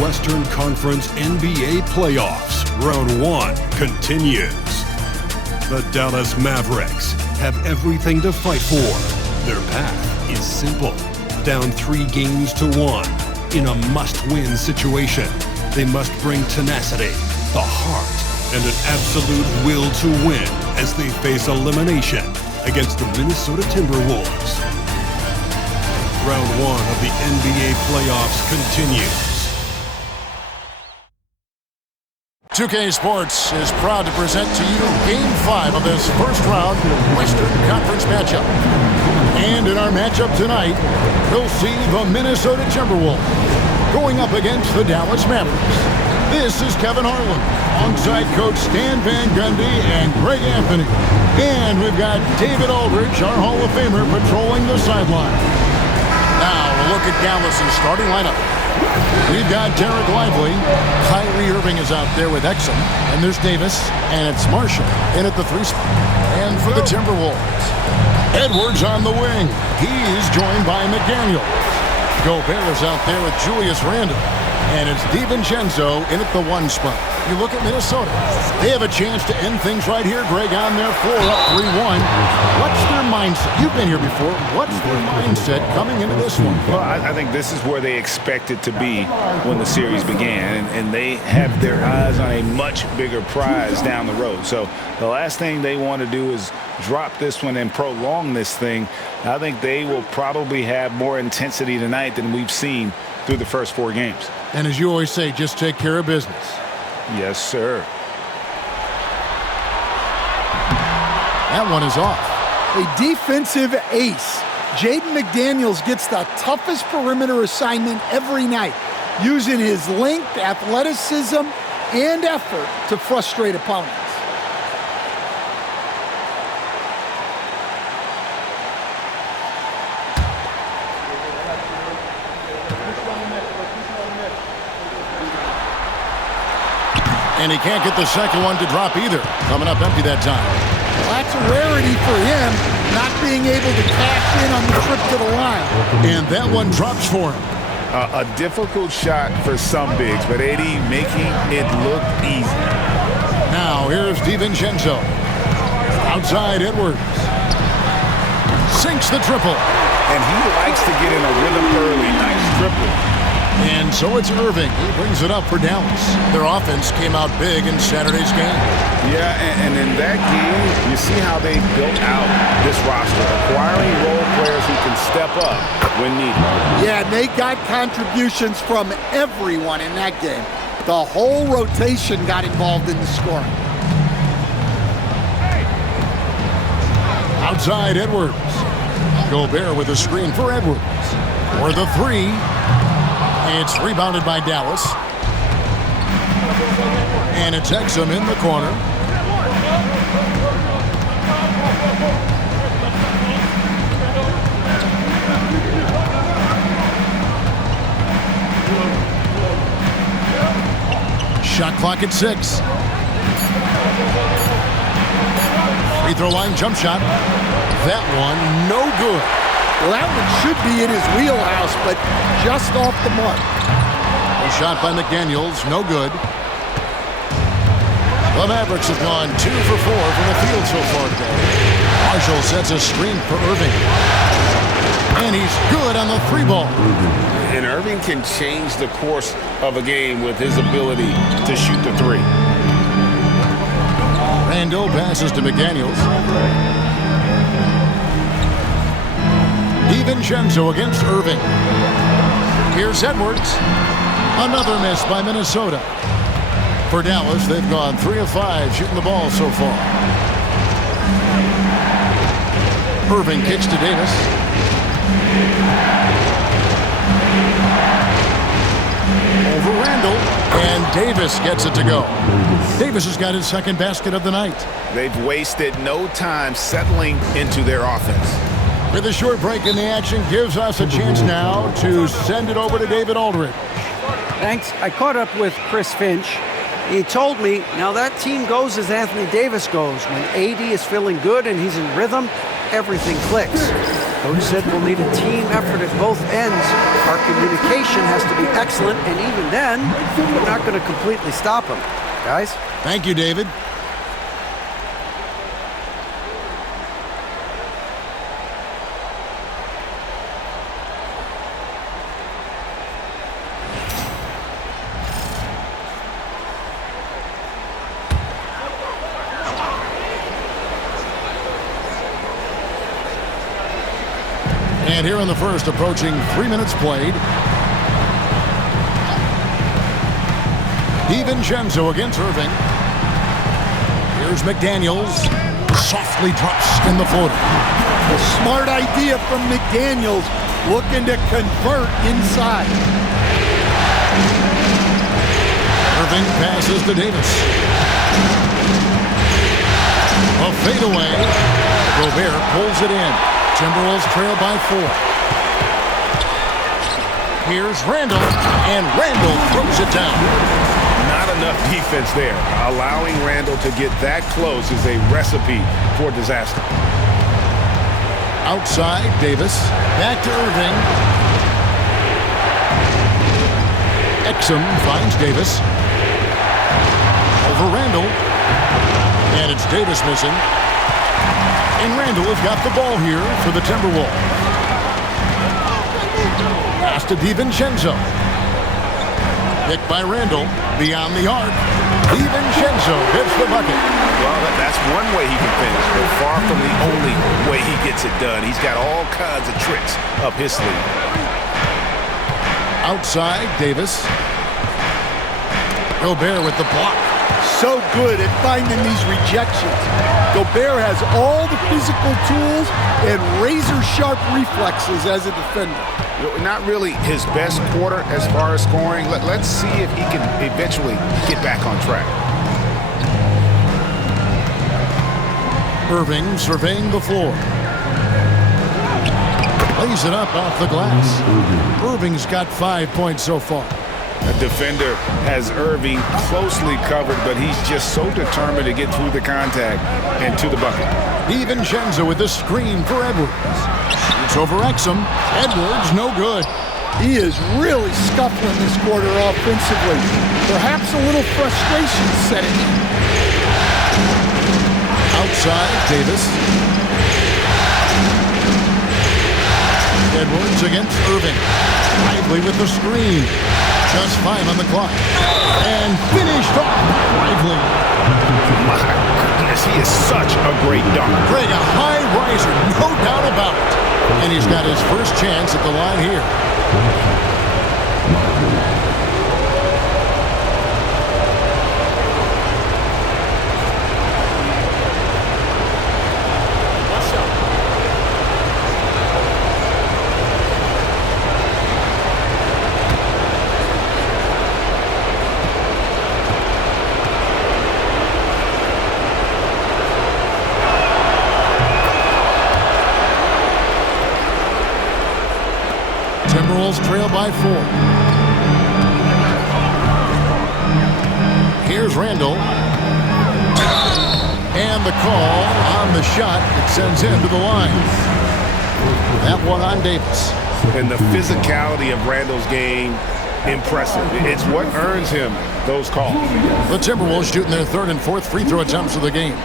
Western Conference NBA playoffs. Round 1 continues. The Dallas Mavericks have everything to fight for. Their path is simple. Down 3 games to 1 in a must-win situation. They must bring tenacity, the heart, and an absolute will to win as they face elimination against the Minnesota Timberwolves. Round 1 of the NBA playoffs continues. 2K Sports is proud to present to you Game 5 of this first-round Western Conference matchup. And in our matchup tonight, we'll see the Minnesota Timberwolves going up against the Dallas Mavericks. This is Kevin Harlan, alongside Coach Stan Van Gundy and Greg Anthony. And we've got David Aldridge, our Hall of Famer, patrolling the sideline. Now, a look at Dallas' starting lineup. We've got Derek Lively. Kyrie Irving is out there with Exum. And there's Davis. And it's Marshall in at the 3 spot. And for the Timberwolves, Edwards on the wing. He's joined by McDaniel. Gobert is out there with Julius Randle. And it's DiVincenzo in at the 1 spot. You look at Minnesota. They have a chance to end things right here, Greg, on their floor, up 3-1. What's their mindset? You've been here before. What's their mindset coming into this one? Well, I think this is where they expected to be when the series began, and they have their eyes on a much bigger prize down the road. So the last thing they want to do is drop this one and prolong this thing. I think they will probably have more intensity tonight than we've seen through the first 4 games. And as you always say, just take care of business. Yes, sir. That one is off. A defensive ace. Jaden McDaniels gets the toughest perimeter assignment every night, using his length, athleticism, and effort to frustrate opponents. And he can't get the second one to drop either. Coming up empty that time. Well, that's a rarity for him, not being able to cash in on the trip to the line. And that one drops for him. A difficult shot for some bigs, but Eddie making it look easy. Now here's DiVincenzo. Outside Edwards. Sinks the triple. And he likes to get in a rhythm early. Nice triple. And so it's Irving. He brings it up for Dallas. Their offense came out big in Saturday's game. Yeah, and in that game, you see how they built out this roster, acquiring role players who can step up when needed. Yeah, they got contributions from everyone in that game. The whole rotation got involved in the scoring. Outside Edwards. Gobert with a screen for Edwards. For the 3. It's rebounded by Dallas. And it's Exum in the corner. Shot clock at 6. Free throw line jump shot. That one no good. Well, that one should be in his wheelhouse, but just off the mark. A shot by McDaniels, no good. The Mavericks have gone 2 for 4 from the field so far today. Marshall sets a screen for Irving. And he's good on the 3 ball. And Irving can change the course of a game with his ability to shoot the 3. Randle passes to McDaniels. DiVincenzo against Irving. Here's Edwards. Another miss by Minnesota. For Dallas, they've gone 3 of 5 shooting the ball so far. Irving kicks to Davis. Over Randle. And Davis gets it to go. Davis has got his 2nd basket of the night. They've wasted no time settling into their offense. With a short break in the action, gives us a chance now to send it over to David Aldridge. Thanks. I caught up with Chris Finch. He told me, now that team goes as Anthony Davis goes. When AD is feeling good and he's in rhythm, everything clicks. Coach said we'll need a team effort at both ends. Our communication has to be excellent, and even then, we're not going to completely stop them. Guys? Thank you, David. And here in the first, approaching 3 minutes played. DiVincenzo against Irving. Here's McDaniels. Softly drops in the floater. A smart idea from McDaniels, looking to convert inside. Irving passes to Davis. A fadeaway. Gobert pulls it in. Timberwolves trail by 4. Here's Randall, and Randall throws it down. Not enough defense there. Allowing Randall to get that close is a recipe for disaster. Outside, Davis. Back to Irving. Exum finds Davis. Over Randall. And it's Davis missing. And Randall has got the ball here for the Timberwolves. Pass to DiVincenzo. Picked by Randall. Beyond the arc. DiVincenzo hits the bucket. Well, that's one way he can finish, but far from the only way he gets it done. He's got all kinds of tricks up his sleeve. Outside, Davis. Gobert with the block. So good at finding these rejections. Gobert has all the physical tools and razor-sharp reflexes as a defender. Not really his best quarter as far as scoring. Let's see if he can eventually get back on track. Irving surveying the floor. Lays it up off the glass. Irving's got 5 points so far. A defender has Irving closely covered, but he's just so determined to get through the contact and to the bucket. DiVincenzo with the screen for Edwards. It's over Exum. Edwards, no good. He is really scuffling this quarter offensively. Perhaps a little frustration setting in. Outside, Davis. Edwards against Irving. Lively with the screen. Just 5 on the clock. And finished off Lively. My goodness, he is such a great dunker. Greg, a high riser, no doubt about it. And he's got his first chance at the line here. Timberwolves trail by 4. Here's Randall. And the call on the shot that sends him to the line. That one on Davis. And the physicality of Randall's game, impressive. It's what earns him those calls. The Timberwolves shooting their 3rd and 4th free throw attempts of the game.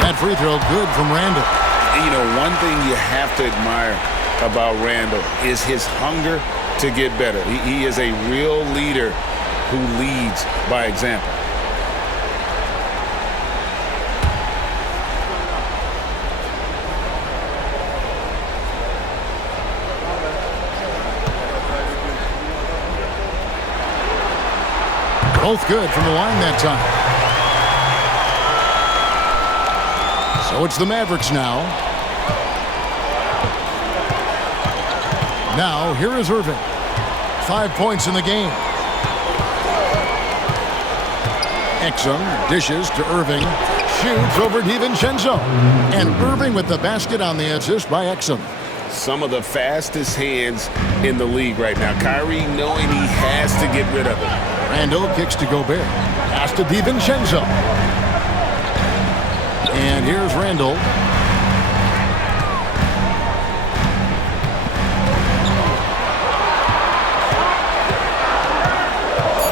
That free throw good from Randall. You know, one thing you have to admire about Randall is his hunger to get better. He is a real leader who leads by example. Both good from the line that time. So it's the Mavericks now. Now, here is Irving. 5 points in the game. Exum dishes to Irving. Shoots over DiVincenzo. And Irving with the basket on the assist by Exum. Some of the fastest hands in the league right now. Kyrie knowing he has to get rid of it. Randall kicks to Gobert. Pass to DiVincenzo. And here's Randall.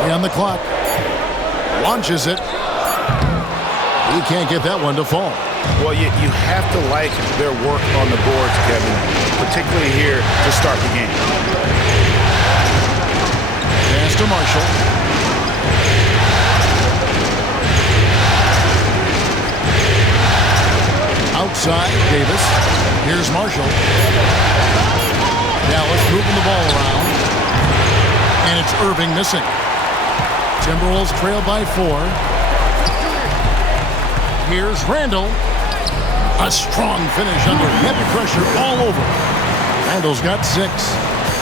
On the clock. Launches it. He can't get that one to fall. Well, you have to like their work on the boards, Kevin, particularly here to start the game. Pass to Marshall. Outside, Davis. Here's Marshall. Dallas moving the ball around. And it's Irving missing. Timberwolves trail by 4. Here's Randall. A strong finish under heavy pressure all over. Randall's got 6.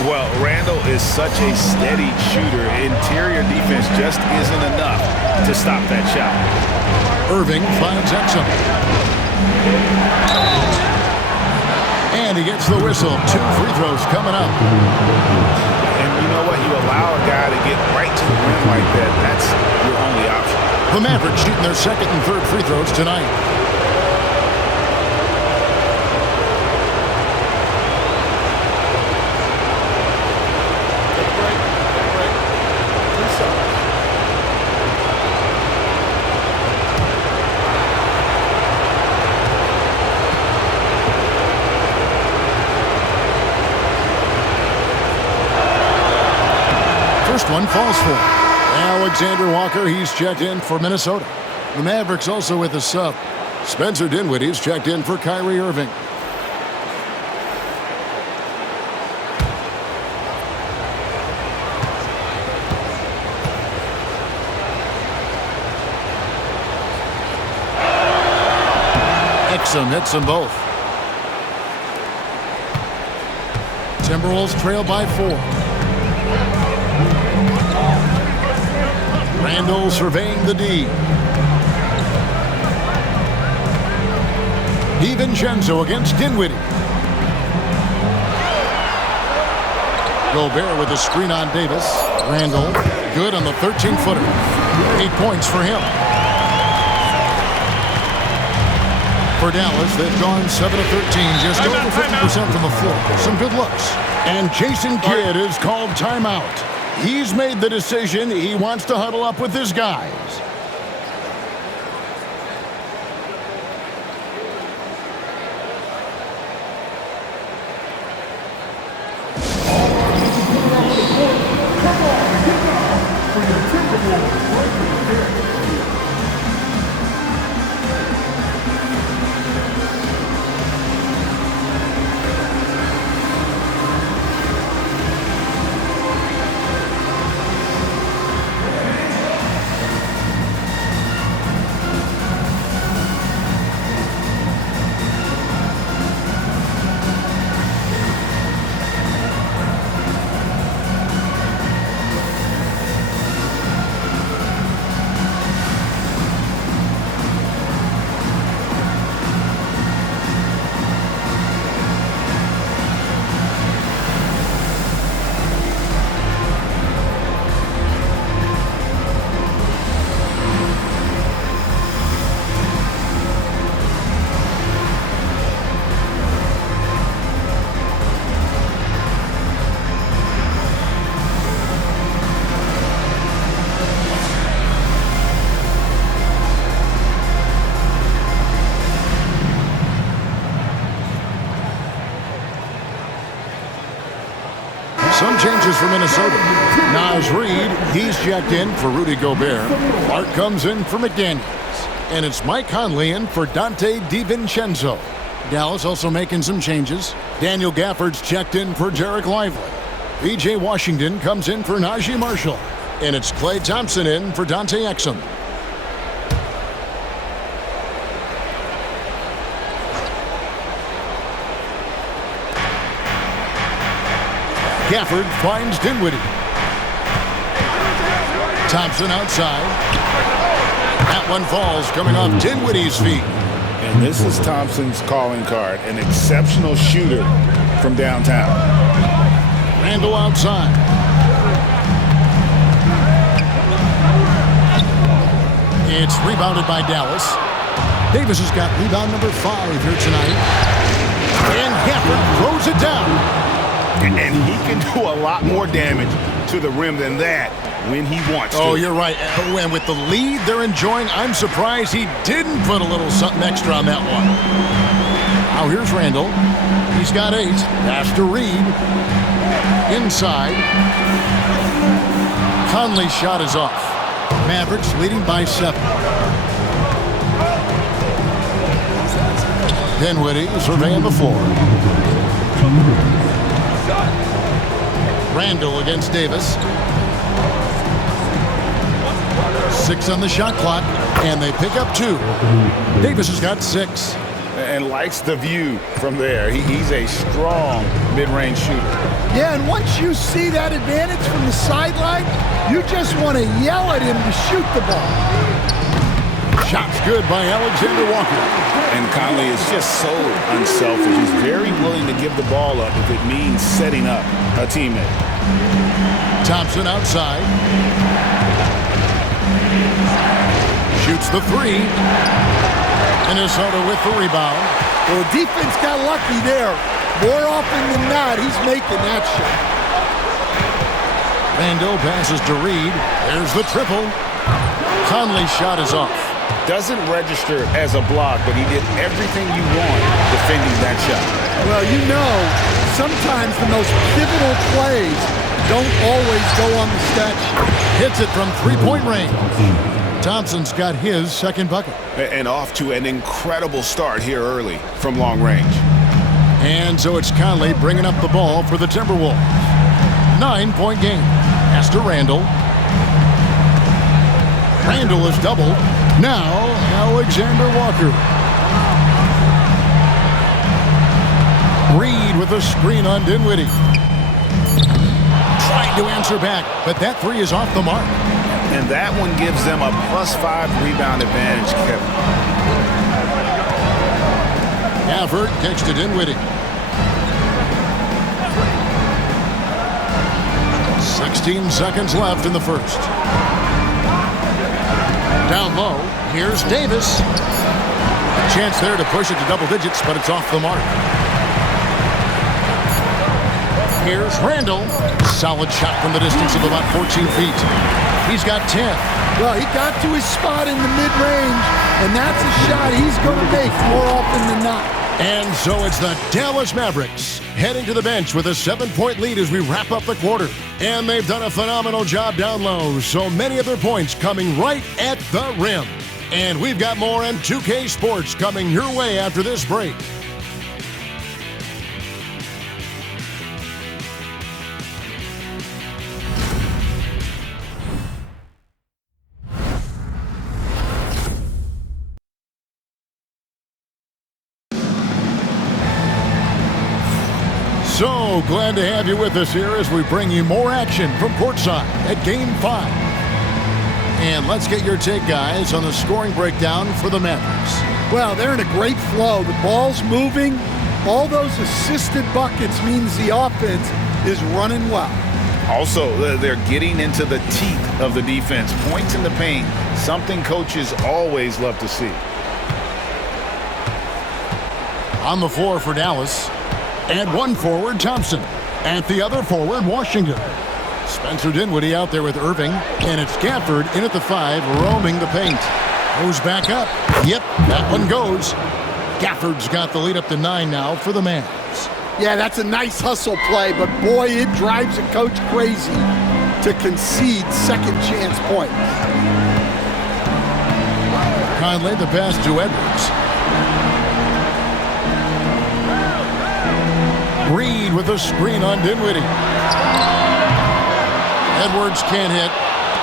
Well, Randall is such a steady shooter. Interior defense just isn't enough to stop that shot. Irving finds Exum. And he gets the whistle. 2 free throws coming up. And you know what? You allow a guy to get right to the rim like that. That's your only option. The Mavericks shooting their second and third free throws tonight. First one falls for Alexander Walker. He's checked in for Minnesota. The Mavericks also with a sub. Spencer Dinwiddie's checked in for Kyrie Irving. Exum hits them both. Timberwolves trail by 4. Randall surveying the D. DiVincenzo against Dinwiddie. Gobert with a screen on Davis. Randall, good on the 13-footer. 8 points for him. For Dallas, they've gone 7 of 13, just over 50% from the floor. Some good looks. And Jason Kidd is called timeout. He's made the decision. He wants to huddle up with his guys. Some changes for Minnesota. Naz Reid, he's checked in for Rudy Gobert. Clark comes in for McDaniels. And it's Mike Conley in for Dante DiVincenzo. Dallas also making some changes. Daniel Gafford's checked in for Jarek Lively. P.J. Washington comes in for Najee Marshall. And it's Klay Thompson in for Dante Exum. Gafford finds Dinwiddie. Thompson outside. That one falls coming off Dinwiddie's feet. And this is Thompson's calling card, an exceptional shooter from downtown. Randle outside. It's rebounded by Dallas. Davis has got rebound number 5 here tonight. And Gafford throws it down. And he can do a lot more damage to the rim than that when he wants to. Oh, you're right. And with the lead they're enjoying, I'm surprised he didn't put a little something extra on that one. Now here's Randle. He's got 8. Pass to Reed. Inside. Conley's shot is off. Mavericks leading by 7. Dinwiddie surveying the floor. Randle against Davis. 6 on the shot clock, and they pick up 2. Davis has got 6. And likes the view from there. He's a strong mid-range shooter. Yeah, and once you see that advantage from the sideline, you just want to yell at him to shoot the ball. Shot's good by Alexander Walker. And Conley is just so unselfish. He's very willing to give the ball up if it means setting up a teammate. Thompson outside. Shoots the 3. Minnesota with the rebound. Well, the defense got lucky there. More often than not, he's making that shot. Randle passes to Reed. There's the triple. Conley's shot is off. Doesn't register as a block, but he did everything you want defending that shot. Well, you know, sometimes the most pivotal plays don't always go on the stat sheet. Hits it from 3-point range. Thompson's got his second bucket. And off to an incredible start here early from long range. And so it's Conley bringing up the ball for the Timberwolves. 9-point game. Pass to Randle. Randle is doubled. Now, Alexander Walker. Reed with a screen on Dinwiddie. Trying to answer back, but that 3 is off the mark. And that one gives them a +5 rebound advantage, Kevin. Gafford kicks to Dinwiddie. 16 seconds left in the first. Down low, here's Davis. A chance there to push it to double digits, but it's off the mark. Here's Randle. Solid shot from the distance of about 14 feet. He's got 10. Well, he got to his spot in the mid-range, and that's a shot he's going to make more often than not. And so it's the Dallas Mavericks heading to the bench with a 7-point lead as we wrap up the quarter. And they've done a phenomenal job down low, so many of their points coming right at the rim. And we've got more on 2K Sports coming your way after this break. So glad to have you with us here as we bring you more action from courtside at Game 5. And let's get your take, guys, on the scoring breakdown for the Mavericks. Well, they're in a great flow. The ball's moving. All those assisted buckets means the offense is running well. Also, they're getting into the teeth of the defense. Points in the paint, something coaches always love to see. On the floor for Dallas. And one forward, Thompson. At the other forward, Washington. Spencer Dinwiddie out there with Irving. And it's Gafford in at the 5, roaming the paint. Goes back up. Yep, that one goes. Gafford's got the lead up to 9 now for the Mavs. Yeah, that's a nice hustle play, but boy, it drives a coach crazy to concede second chance points. Conley the pass to Edwards. Reed with a screen on Dinwiddie. Edwards can't hit.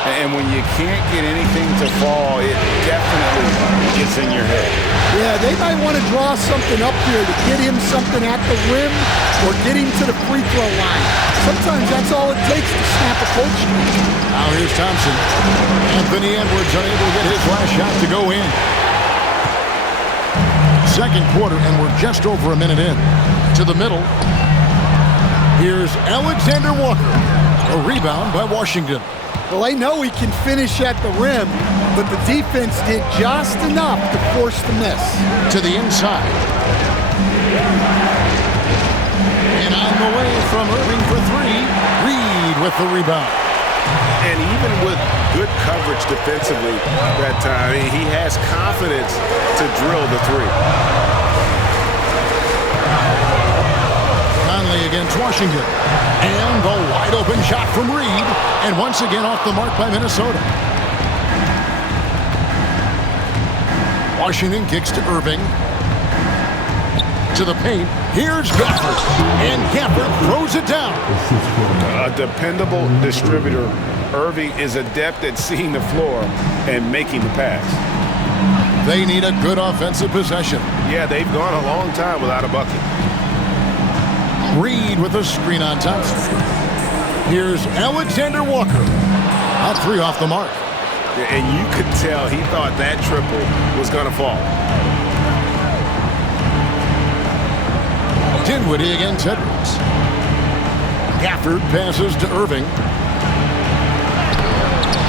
And when you can't get anything to fall, it definitely gets in your head. Yeah, they might want to draw something up here to get him something at the rim or get him to the free throw line. Sometimes that's all it takes to snap a cold streak. Now here's Thompson. Anthony Edwards unable to get his last shot to go in. Second quarter, and we're just over a minute in. To the middle. Here's Alexander Walker. A rebound by Washington. Well, they know he can finish at the rim, but the defense did just enough to force the miss. To the inside. And on the way from Irving for three. Reed with the rebound. And even with good coverage defensively that time, he has confidence to drill the three. Conley against Washington. And the wide open shot from Reed. And once again off the mark by Minnesota. Washington kicks to Irving. To the paint. Here's Gafford. And Gafford throws it down. A dependable distributor. Irving is adept at seeing the floor and making the pass. They need a good offensive possession. Yeah, they've gone a long time without a bucket. Reed with a screen on Thompson. Here's Alexander Walker. A three off the mark. And you could tell he thought that triple was going to fall. Dinwiddie against Edwards. Gafford passes to Irving.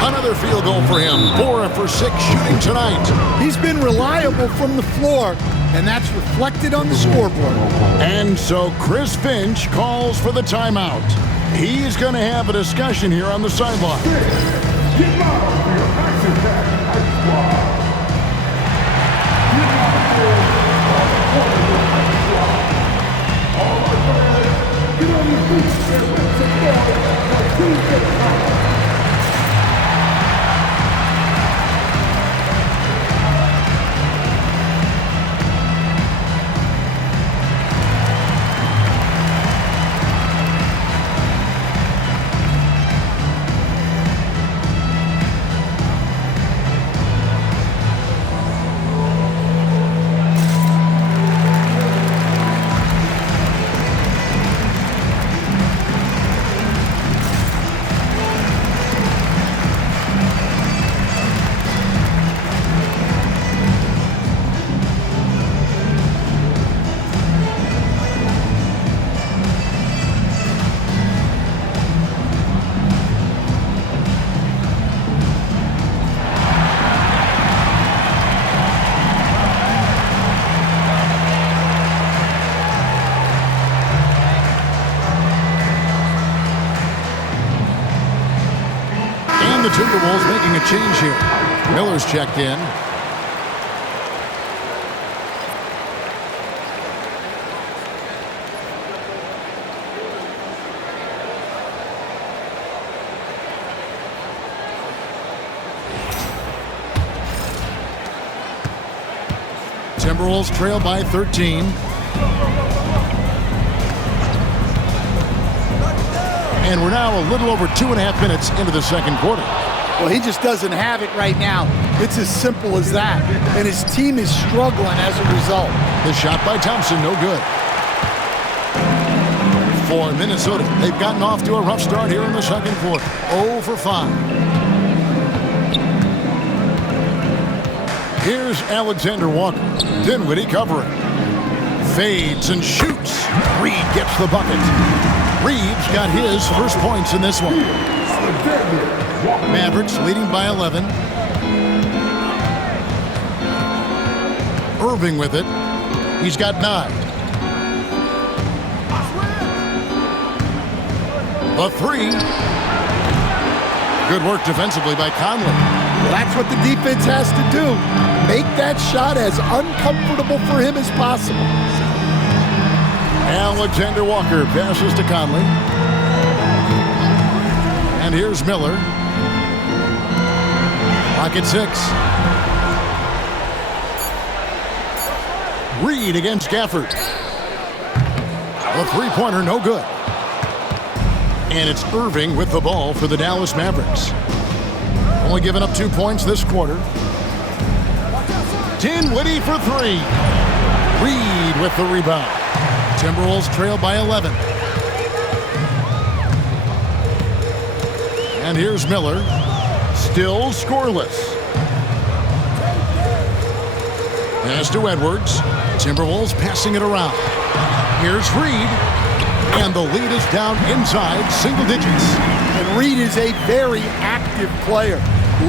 Another field goal for him. 4 for 6 shooting tonight. He's been reliable from the floor, and that's reflected on the scoreboard. And so Chris Finch calls for the timeout. He's going to have a discussion here on the sideline. The Timberwolves making a change here. Miller's checked in. Timberwolves trail by 13. And we're now a little over 2.5 minutes into the second quarter. Well, he just doesn't have it right now. It's as simple as that. And his team is struggling as a result. The shot by Thompson, no good. For Minnesota, they've gotten off to a rough start here in the second quarter. 0 for 5. Here's Alexander Walker. Dinwiddie covering. Fades and shoots. Reed gets the bucket. Reeves got his first points in this one. Mavericks leading by 11. Irving with it. He's got 9. The 3. Good work defensively by Conley. Well, that's what the defense has to do. Make that shot as uncomfortable for him as possible. Alexander Walker passes to Conley. And here's Miller. Clock at 6. Reed against Gafford. The three-pointer, no good. And it's Irving with the ball for the Dallas Mavericks. Only giving up 2 points this quarter. Dinwiddie for three. Reed with the rebound. Timberwolves trail by 11. And here's Miller. Still scoreless. Pass to Edwards. Timberwolves passing it around. Here's Reed. And the lead is down inside single digits. And Reed is a very active player.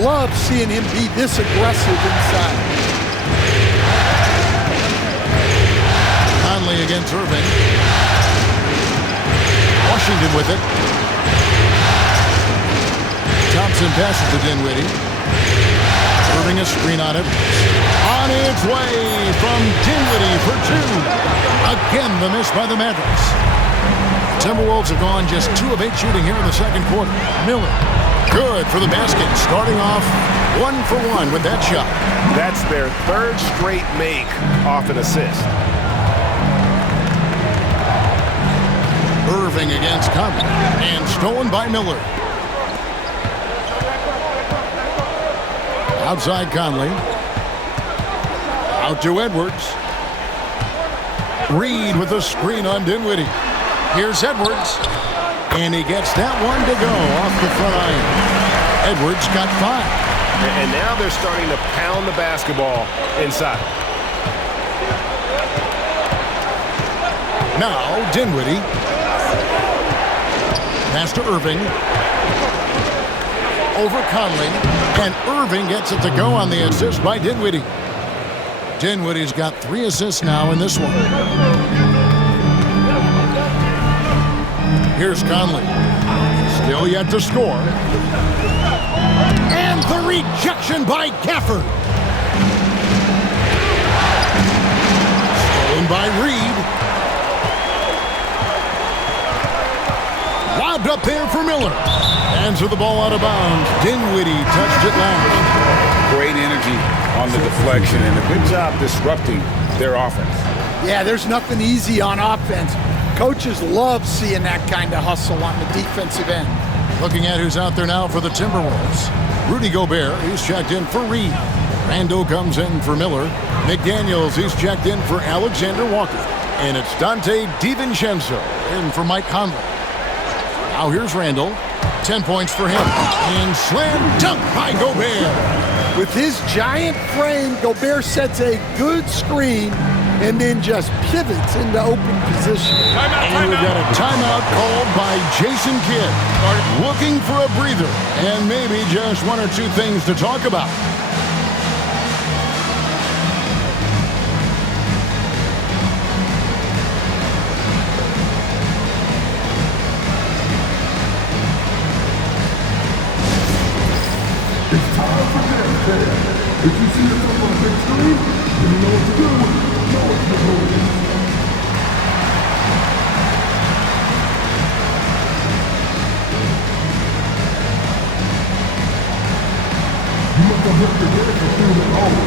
Love seeing him be this aggressive inside. Conley against Irving. Washington with it. Thompson passes to Dinwiddie. Irving a screen on it. On its way from Dinwiddie for two. Again, the miss by the Mavericks. Timberwolves have gone just 2 of 8 shooting here in the second quarter. Miller, good for the basket. Starting off 1 for 1 with that shot. That's their 3rd straight make off an assist. Irving against Conley. And stolen by Miller. Outside Conley. Out to Edwards. Reed with a screen on Dinwiddie. Here's Edwards. And he gets that one to go off the front iron. Edwards got 5. And now they're starting to pound the basketball inside. Now Dinwiddie. Pass to Irving. Over Conley. And Irving gets it to go on the assist by Dinwiddie. Dinwiddie's got 3 assists now in this one. Here's Conley. Still yet to score. And the rejection by Gafford. Stolen by Reed. Lobbed up there for Miller. Hands of the ball out of bounds. Dinwiddie touched it last. Great energy on the deflection and a good job disrupting their offense. Yeah, there's nothing easy on offense. Coaches love seeing that kind of hustle on the defensive end. Looking at who's out there now for the Timberwolves. Rudy Gobert, he's checked in for Reed. Randall comes in for Miller. McDaniels, he's checked in for Alexander Walker. And it's Dante DiVincenzo in for Mike Conley. Now here's Randall. 10 points for him. And slam dunk by Gobert. With his giant frame, Gobert sets a good screen and then just pivots into open position. And we've got a timeout called by Jason Kidd. Looking for a breather and maybe just 1 or 2 things to talk about. It's time for this. If you see yourself on a big screen, then you know what to do. You know what to do. You must have left your legs for feeling at home.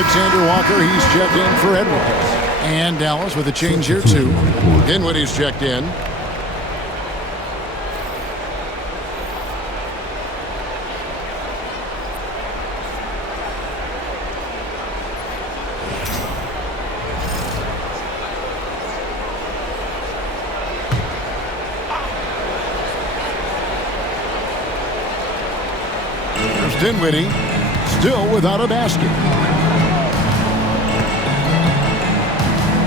Alexander Walker, he's checked in for Edwards. And Dallas with a change here too. Dinwiddie's checked in. There's Dinwiddie. Still without a basket.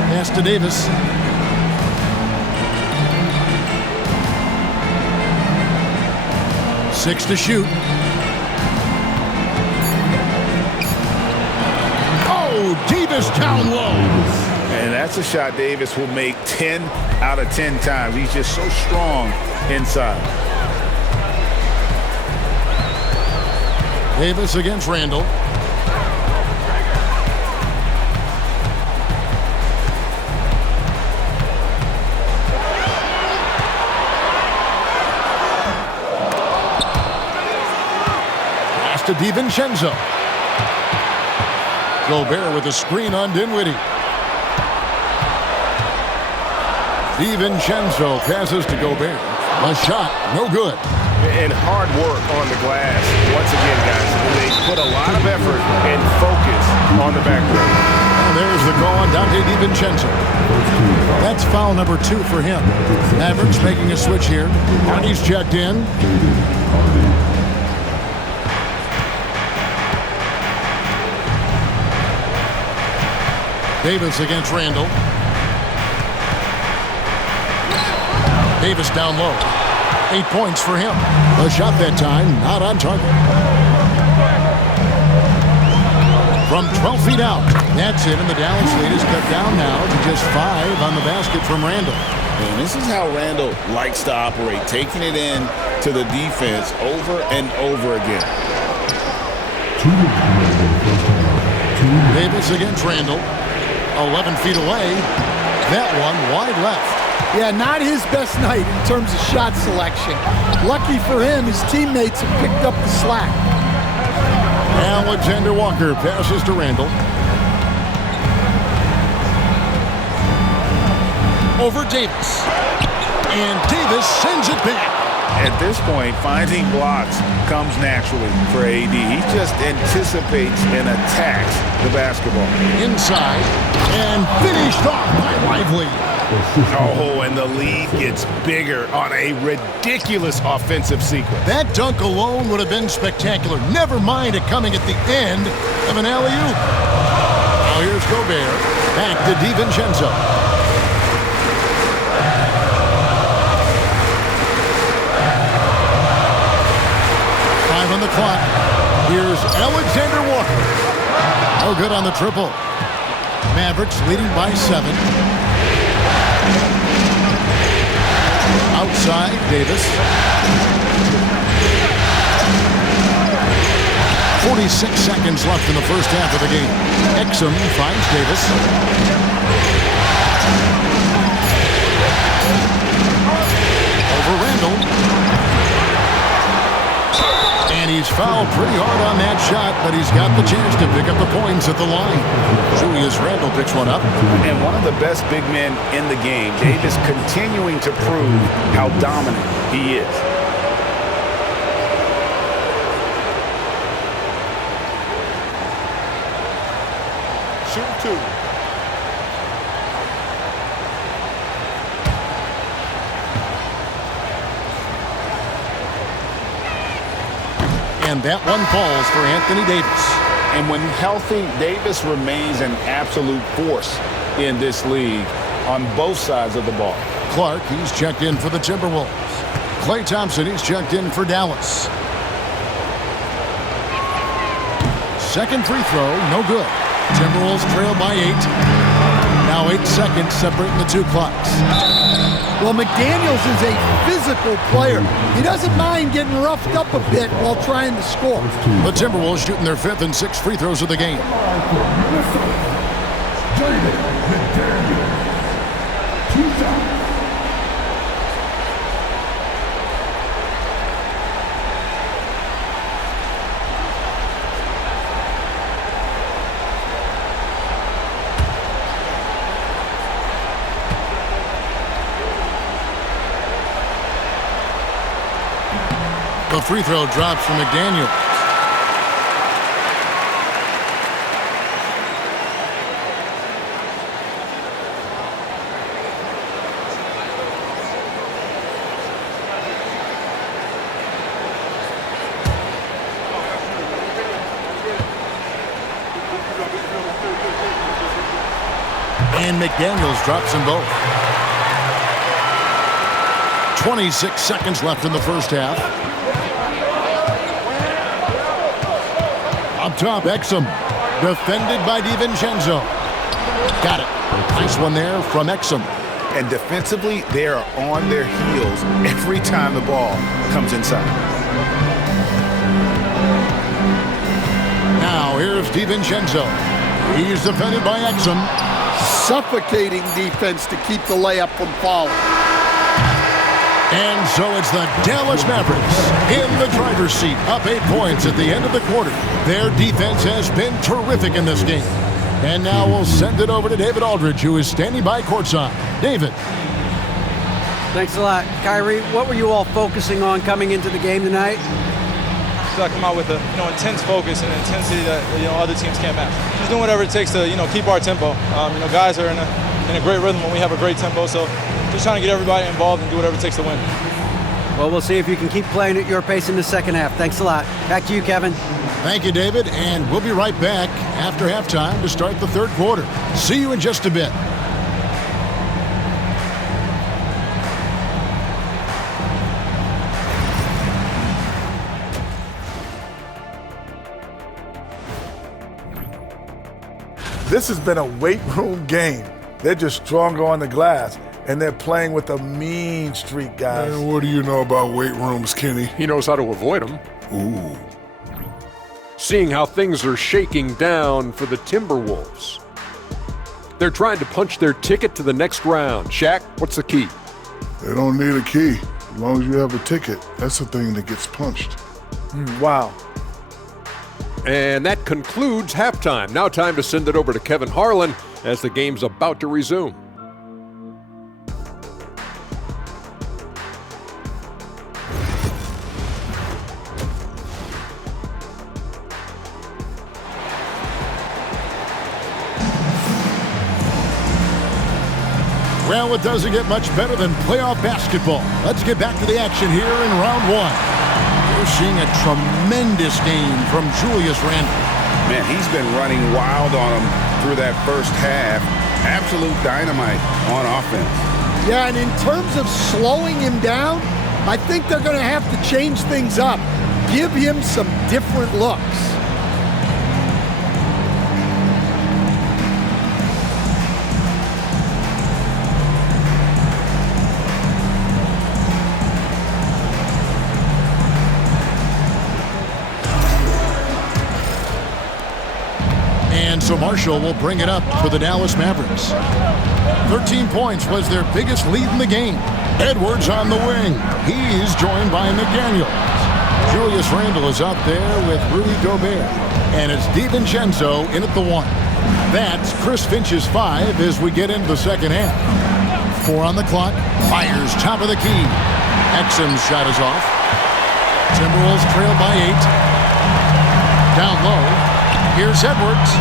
Pass to Davis. Six to shoot. Oh, Davis down low. And that's a shot Davis will make 10 out of 10 times. He's just so strong inside. Davis against Randall. Pass to DiVincenzo. Gobert with a screen on Dinwiddie. DiVincenzo passes to Gobert. A shot, no good. And hard work on the glass. Once again, guys, they put a lot of effort and focus on the backboard. And there's the call on Dante DiVincenzo. That's foul number 2 for him. Mavericks making a switch here. Hardy's checked in. Davis against Randall. Davis down low. 8 points for him. A shot that time, not on target. From 12 feet out. That's it, and the Dallas lead is cut down now to just 5 on the basket from Randall. And this is how Randall likes to operate, taking it in to the defense over and over again. Davis against Randall. 11 feet away. That one wide left. Yeah, not his best night in terms of shot selection. Lucky for him, his teammates have picked up the slack. Alexander Walker passes to Randall. Over Davis. And Davis sends it back. At this point, finding blocks comes naturally for AD. He just anticipates and attacks the basketball. Inside. And finished off by Lively. Oh, and the lead gets bigger on a ridiculous offensive sequence. That dunk alone would have been spectacular. Never mind it coming at the end of an alley-oop. Now here's Gobert. Back to DiVincenzo. On the clock. Here's Alexander Walker. No good on the triple. Mavericks leading by 7. Outside, Davis. 46 seconds left in the first half of the game. Exum finds Davis. Over Randall. And he's fouled pretty hard on that shot, but he's got the chance to pick up the points at the line. Julius Randle picks one up. And one of the best big men in the game. Davis continuing to prove how dominant he is. Shoot 2. And that one falls for Anthony Davis. And when healthy, Davis remains an absolute force in this league on both sides of the ball. Clark, he's checked in for the Timberwolves. Klay Thompson, he's checked in for Dallas. Second free throw, no good. Timberwolves trail by 8. Now 8 seconds separating the two clocks. Well, McDaniels is a physical player. He doesn't mind getting roughed up a bit while trying to score. The Timberwolves shooting their 5th and 6th free throws of the game. The free throw drops from McDaniel. And McDaniels drops them both. 26 seconds left in the first half. Up top, Exum. Defended by DiVincenzo. Got it. Nice one there from Exum. And defensively, they are on their heels every time the ball comes inside. Now here's DiVincenzo. He's defended by Exum. Suffocating defense to keep the layup from falling. And so it's the Dallas Mavericks in the driver's seat, up 8 points at the end of the quarter. Their defense has been terrific in this game. And now we'll send it over to David Aldridge, who is standing by courtside. David. Thanks a lot. Kyrie, what were you all focusing on coming into the game tonight? So I come out with a intense focus and intensity that other teams can't match. Just doing whatever it takes to keep our tempo. Guys are in a great rhythm when we have a great tempo. So just trying to get everybody involved and do whatever it takes to win. Well, we'll see if you can keep playing at your pace in the second half. Thanks a lot. Back to you, Kevin. Thank you, David. And we'll be right back after halftime to start the third quarter. See you in just a bit. This has been a weight room game. They're just stronger on the glass, and they're playing with a mean streak, guys. Man, what do you know about weight rooms, Kenny? He knows how to avoid them. Ooh. Seeing how things are shaking down for the Timberwolves. They're trying to punch their ticket to the next round. Shaq, what's the key? They don't need a key. As long as you have a ticket, that's the thing that gets punched. Wow. And that concludes halftime. Now time to send it over to Kevin Harlan as the game's about to resume. Well, it doesn't get much better than playoff basketball. Let's get back to the action here in round one. We're seeing a tremendous game from Julius Randle. Man, he's been running wild on him through that first half. Absolute dynamite on offense. Yeah, and in terms of slowing him down, I think they're going to have to change things up. Give him some different looks. So Marshall will bring it up for the Dallas Mavericks. 13 points was their biggest lead in the game. Edwards on the wing. He's joined by McDaniels. Julius Randle is out there with Rudy Gobert. And it's DiVincenzo in at the 1. That's Chris Finch's 5 as we get into the second half. 4 on the clock. Fires top of the key. Exum's shot is off. Timberwolves trail by 8. Down low. Here's Edwards.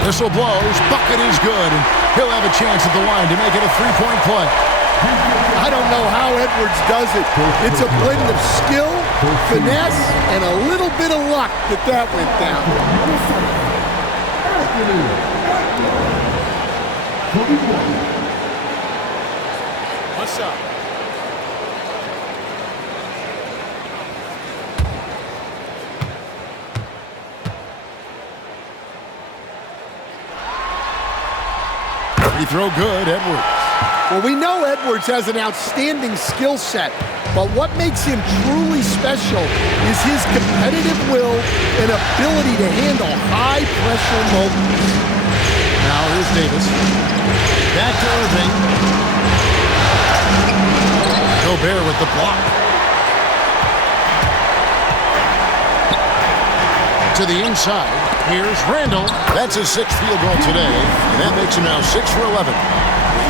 Whistle blows. Bucket is good. And he'll have a chance at the line to make it a three-point play. I don't know how Edwards does it. It's a blend of skill, finesse, and a little bit of luck that went down. What's up? Free throw good, Edwards. Well, we know Edwards has an outstanding skill set, but what makes him truly special is his competitive will and ability to handle high-pressure moments. Now here's Davis. Back to Irving. Gobert with the block. To the inside. Here's Randle. That's his 6th field goal today, and that makes him now 6 for 11.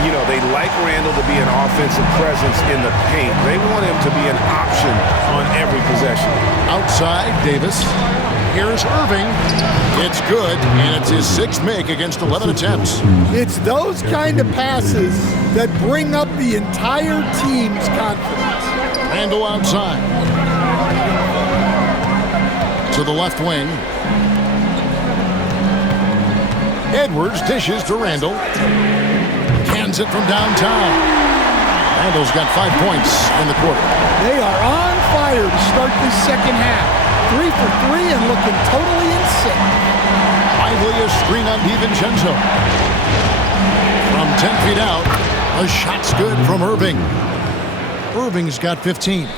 They like Randle to be an offensive presence in the paint. They want him to be an option on every possession. Outside, Davis. Here's Irving. It's good, and it's his 6th make against 11 attempts. It's those kind of passes that bring up the entire team's confidence. Randle outside. To the left wing. Edwards dishes to Randle. sends it from downtown. Randall's got 5 points in the quarter. They are on fire to start this second half. 3 for 3 and looking totally in sync. Lively a screen on DiVincenzo. From 10 feet out, a shot's good from Irving. Irving's got 15.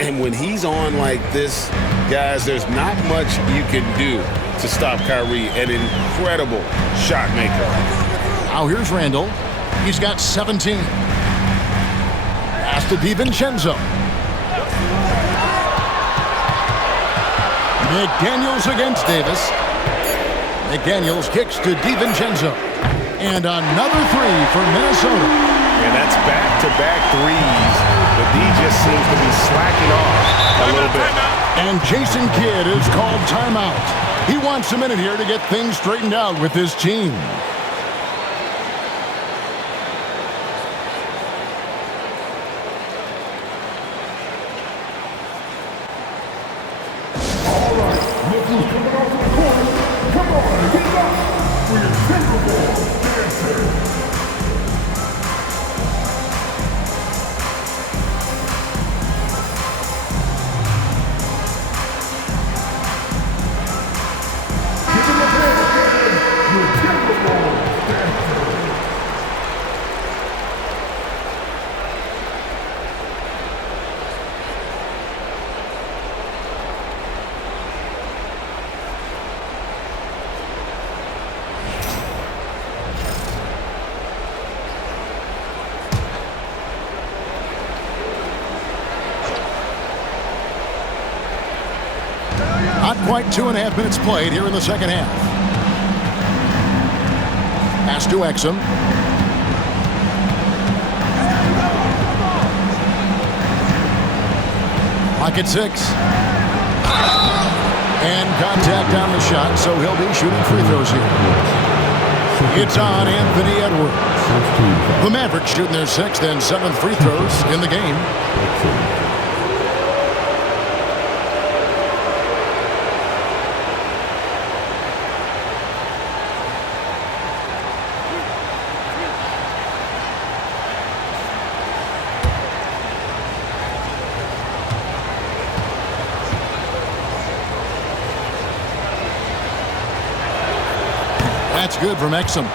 And when he's on like this, guys, there's not much you can do to stop Kyrie, an incredible shot maker. Now here's Randall. He's got 17. Pass to DiVincenzo. McDaniels against Davis. McDaniels kicks to DiVincenzo. And another three for Minnesota. And that's back-to-back threes, but D just seems to be slacking off a little bit. And Jason Kidd is called timeout. He wants a minute here to get things straightened out with his team. All right, look who's coming off the court. Come on, get up for your Timberwolves dancer. Not quite 2.5 minutes played here in the second half. Pass to Exum. Clock at 6. And contact on the shot, so he'll be shooting free throws here. It's on Anthony Edwards. The Mavericks shooting their 6th and 7th free throws in the game. That's good from Exum.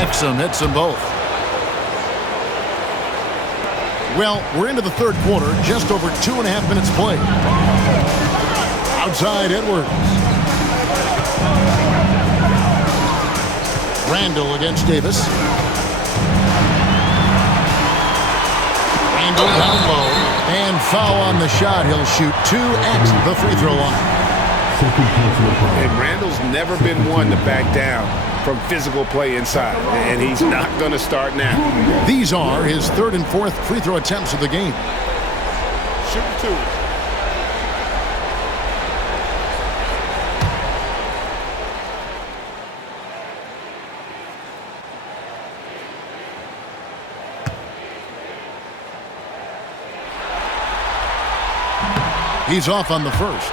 Exum hits them both. Well, we're into the third quarter, just over 2.5 minutes played. Outside Edwards. Randall against Davis. Randall down low. And foul on the shot. He'll shoot 2 at the free throw line. And Randall's never been one to back down from physical play inside, and he's not going to start now. These are his 3rd and 4th free throw attempts of the game. Shoot 2. He's off on the first.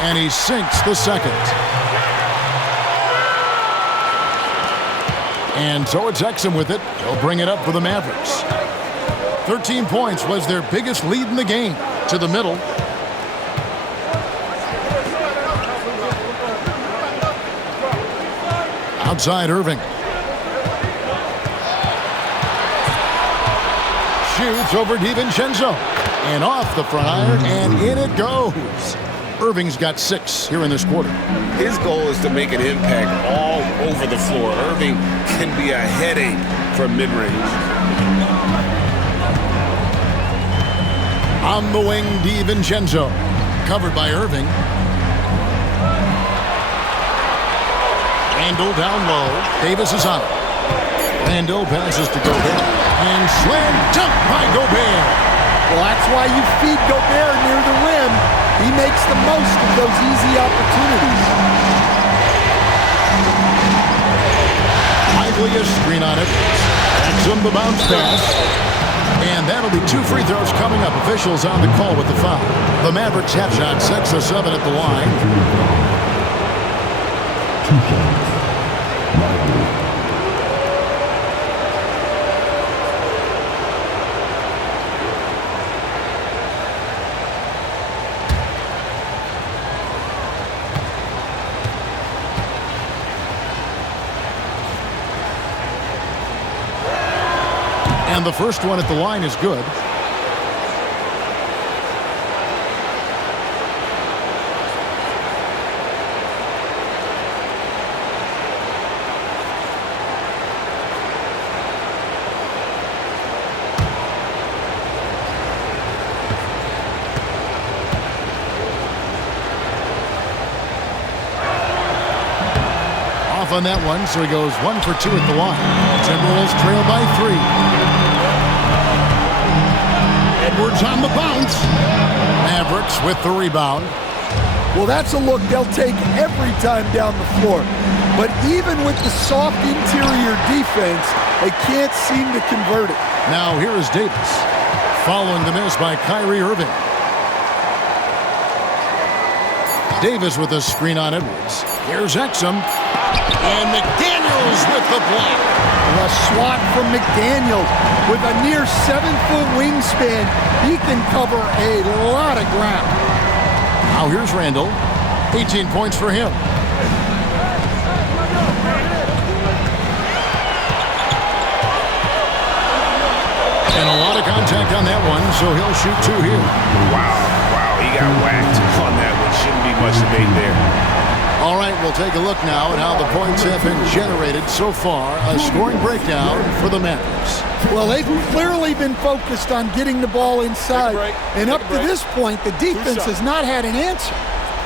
And he sinks the second. And so it's Exum with it. He'll bring it up for the Mavericks. 13 points was their biggest lead in the game. To the middle. Outside Irving. Shoots over DiVincenzo. And off the front iron, and in it goes. Irving's got 6 here in this quarter. His goal is to make an impact all over the floor. Irving can be a headache from mid-range. On the wing, DiVincenzo. Covered by Irving. Randall down low. Davis is on it. Randall passes to Gobert. And slam dunk by Gobert. Well, that's why you feed Gobert near the rim. He makes the most of those easy opportunities. Lively a screen on it. Exum the bounce pass. And that'll be 2 free throws coming up. Officials on the call with the foul. The Mavericks have shot 6 of 7 at the line. 2 shots. Lively. And the first one at the line is good. Off on that one, so he goes 1 for 2 at the line. Timberwolves trail by 3. Edwards on the bounce. Mavericks with the rebound. Well, that's a look they'll take every time down the floor. But even with the soft interior defense, they can't seem to convert it. Now here is Davis. Following the miss by Kyrie Irving. Davis with a screen on Edwards. Here's Exum. And McDaniels with the block. A swat from McDaniels with a near 7-foot wingspan. He can cover a lot of ground. Now here's Randall. 18 points for him. And a lot of contact on that one, so he'll shoot 2 here. Wow, he got whacked on that one. Shouldn't be much debate there. All right, we'll take a look now at how the points have been generated so far. A scoring breakdown for the Mavericks. Well, they've clearly been focused on getting the ball inside. And up to this point, the defense has not had an answer.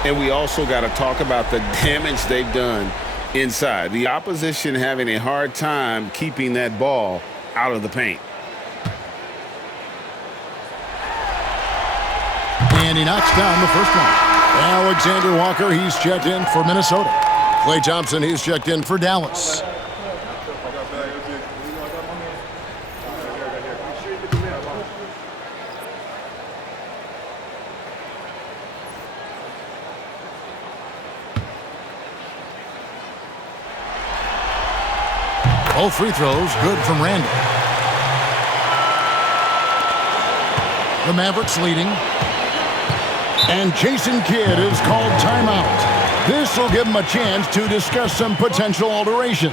And we also got to talk about the damage they've done inside. The opposition having a hard time keeping that ball out of the paint. And he knocks down the first one. Alexander Walker, he's checked in for Minnesota. Klay Thompson, he's checked in for Dallas. Both free throws good from Randall. The Mavericks leading. And Jason Kidd is called timeout. This will give him a chance to discuss some potential alterations.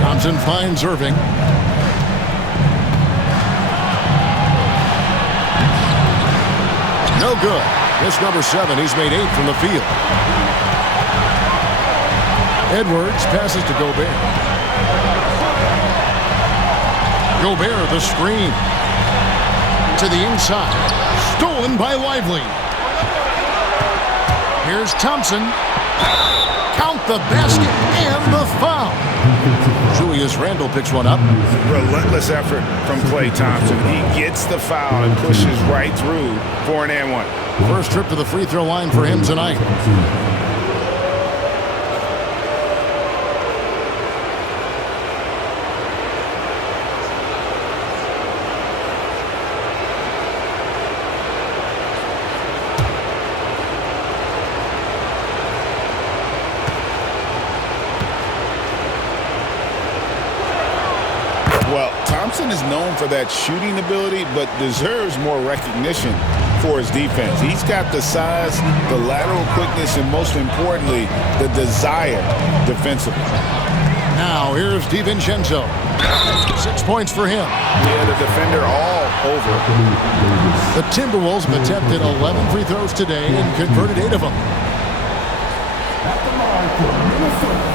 Thompson finds Irving. No good. This number 7, he's made 8 from the field. Edwards passes to Gobert. Gobert, the screen. To the inside. Stolen by Lively. Here's Thompson. Count the basket and the foul. Julius Randle picks one up. Relentless effort from Klay Thompson. He gets the foul and pushes right through for an and 1. First trip to the free throw line for him tonight. Thompson is known for that shooting ability, but deserves more recognition for his defense. He's got the size, the lateral quickness, and most importantly, the desire defensively. Now here's DiVincenzo. 6 points for him. Yeah, the defender all over. The Timberwolves have attempted 11 free throws today and converted 8 of them. At the line for Minnesota,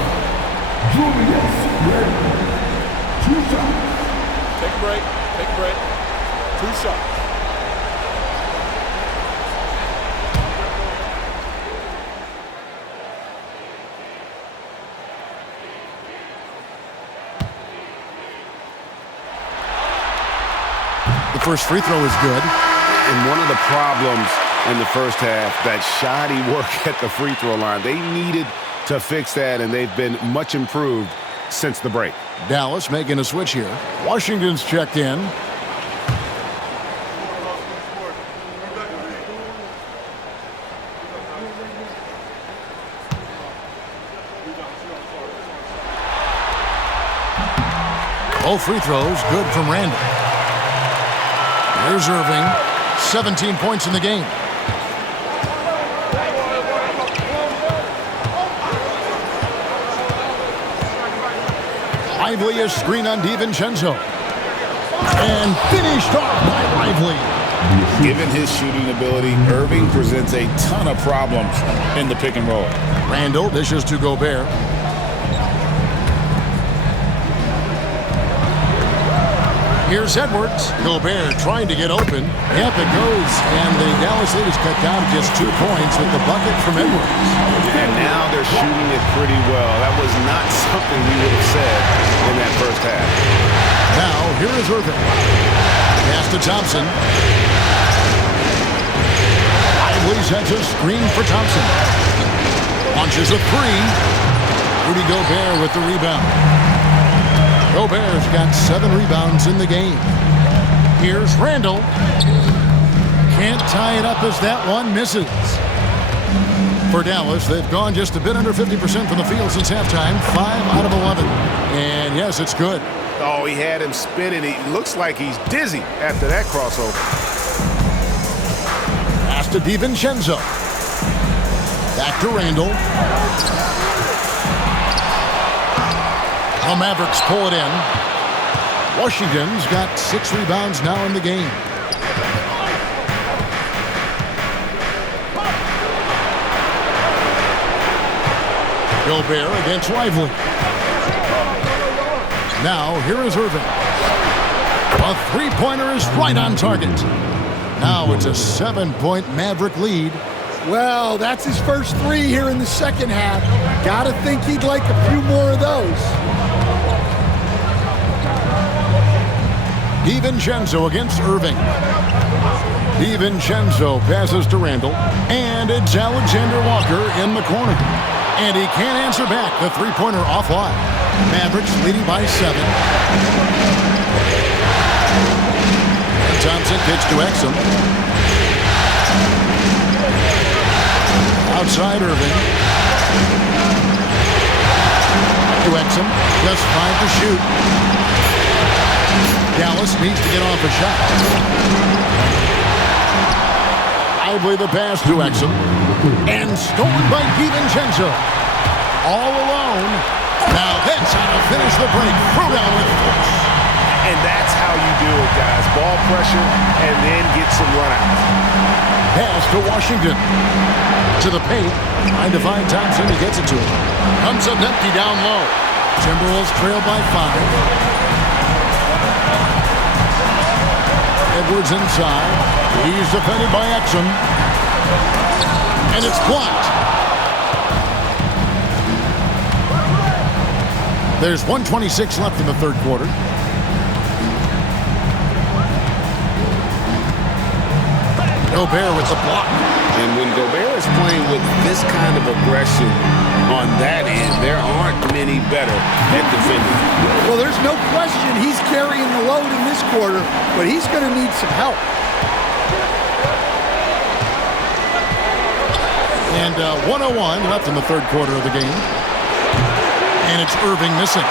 Julius Randle. 2 shots. Take a break. Take a break. 2 shots. The first free throw is good. And one of the problems in the first half, that shoddy work at the free throw line. They needed to fix that, and they've been much improved since the break. Dallas making a switch here. Washington's checked in. Both free throws good from Randle. Here's Irving. 17 points in the game. Lively is screen on DiVincenzo. And finished off by Lively. Given his shooting ability, Irving presents a ton of problems in the pick and roll. Randle dishes to Gobert. Here's Edwards. Gobert trying to get open. Yep, it goes. And the Dallas lead is cut down to just 2 points with the bucket from Edwards. And now they're shooting it pretty well. That was not something we would have said in that first half. Now, here is Irving. Pass to Thompson. Lively sets a screen for Thompson. Launches a 3. Rudy Gobert with the rebound. Gobert's got 7 rebounds in the game. Here's Randle. Can't tie it up as that one misses. For Dallas, they've gone just a bit under 50% from the field since halftime. 5 out of 11. And yes, it's good. Oh, he had him spinning. He looks like he's dizzy after that crossover. Pass to DiVincenzo. Back to Randle. The Mavericks pull it in. Washington's got 6 rebounds now in the game. Gobert against Lively. Now, here is Irving. A 3-pointer is right on target. Now it's a 7-point Maverick lead. Well, that's his first 3 here in the second half. Gotta think he'd like a few more of those. DiVincenzo against Irving. DiVincenzo passes to Randle. And it's Alexander Walker in the corner. And he can't answer back. The 3-pointer offline. Mavericks leading by 7. And Thompson kicks to Exum. Outside Irving. To Exum. Just 5 to shoot. Dallas needs to get off a shot. Lively the pass to Exum. And stolen by DiVincenzo. All alone. Now that's how to finish the break. Throw down with force. And that's how you do it, guys. Ball pressure and then get some runouts. Pass to Washington. To the paint. Trying to find Thompson. He gets it to him. Comes up empty down low. Timberwolves trail by 5. Edwards inside. He's defended by Exum. And it's blocked. There's 1:26 left in the third quarter. Gobert with the block. And when Gobert is playing with this kind of aggression on that end, there aren't many better at defending. Well, there's no question he's carrying the load in this quarter, but he's going to need some help. And 1:01 left in the third quarter of the game. And it's Irving missing.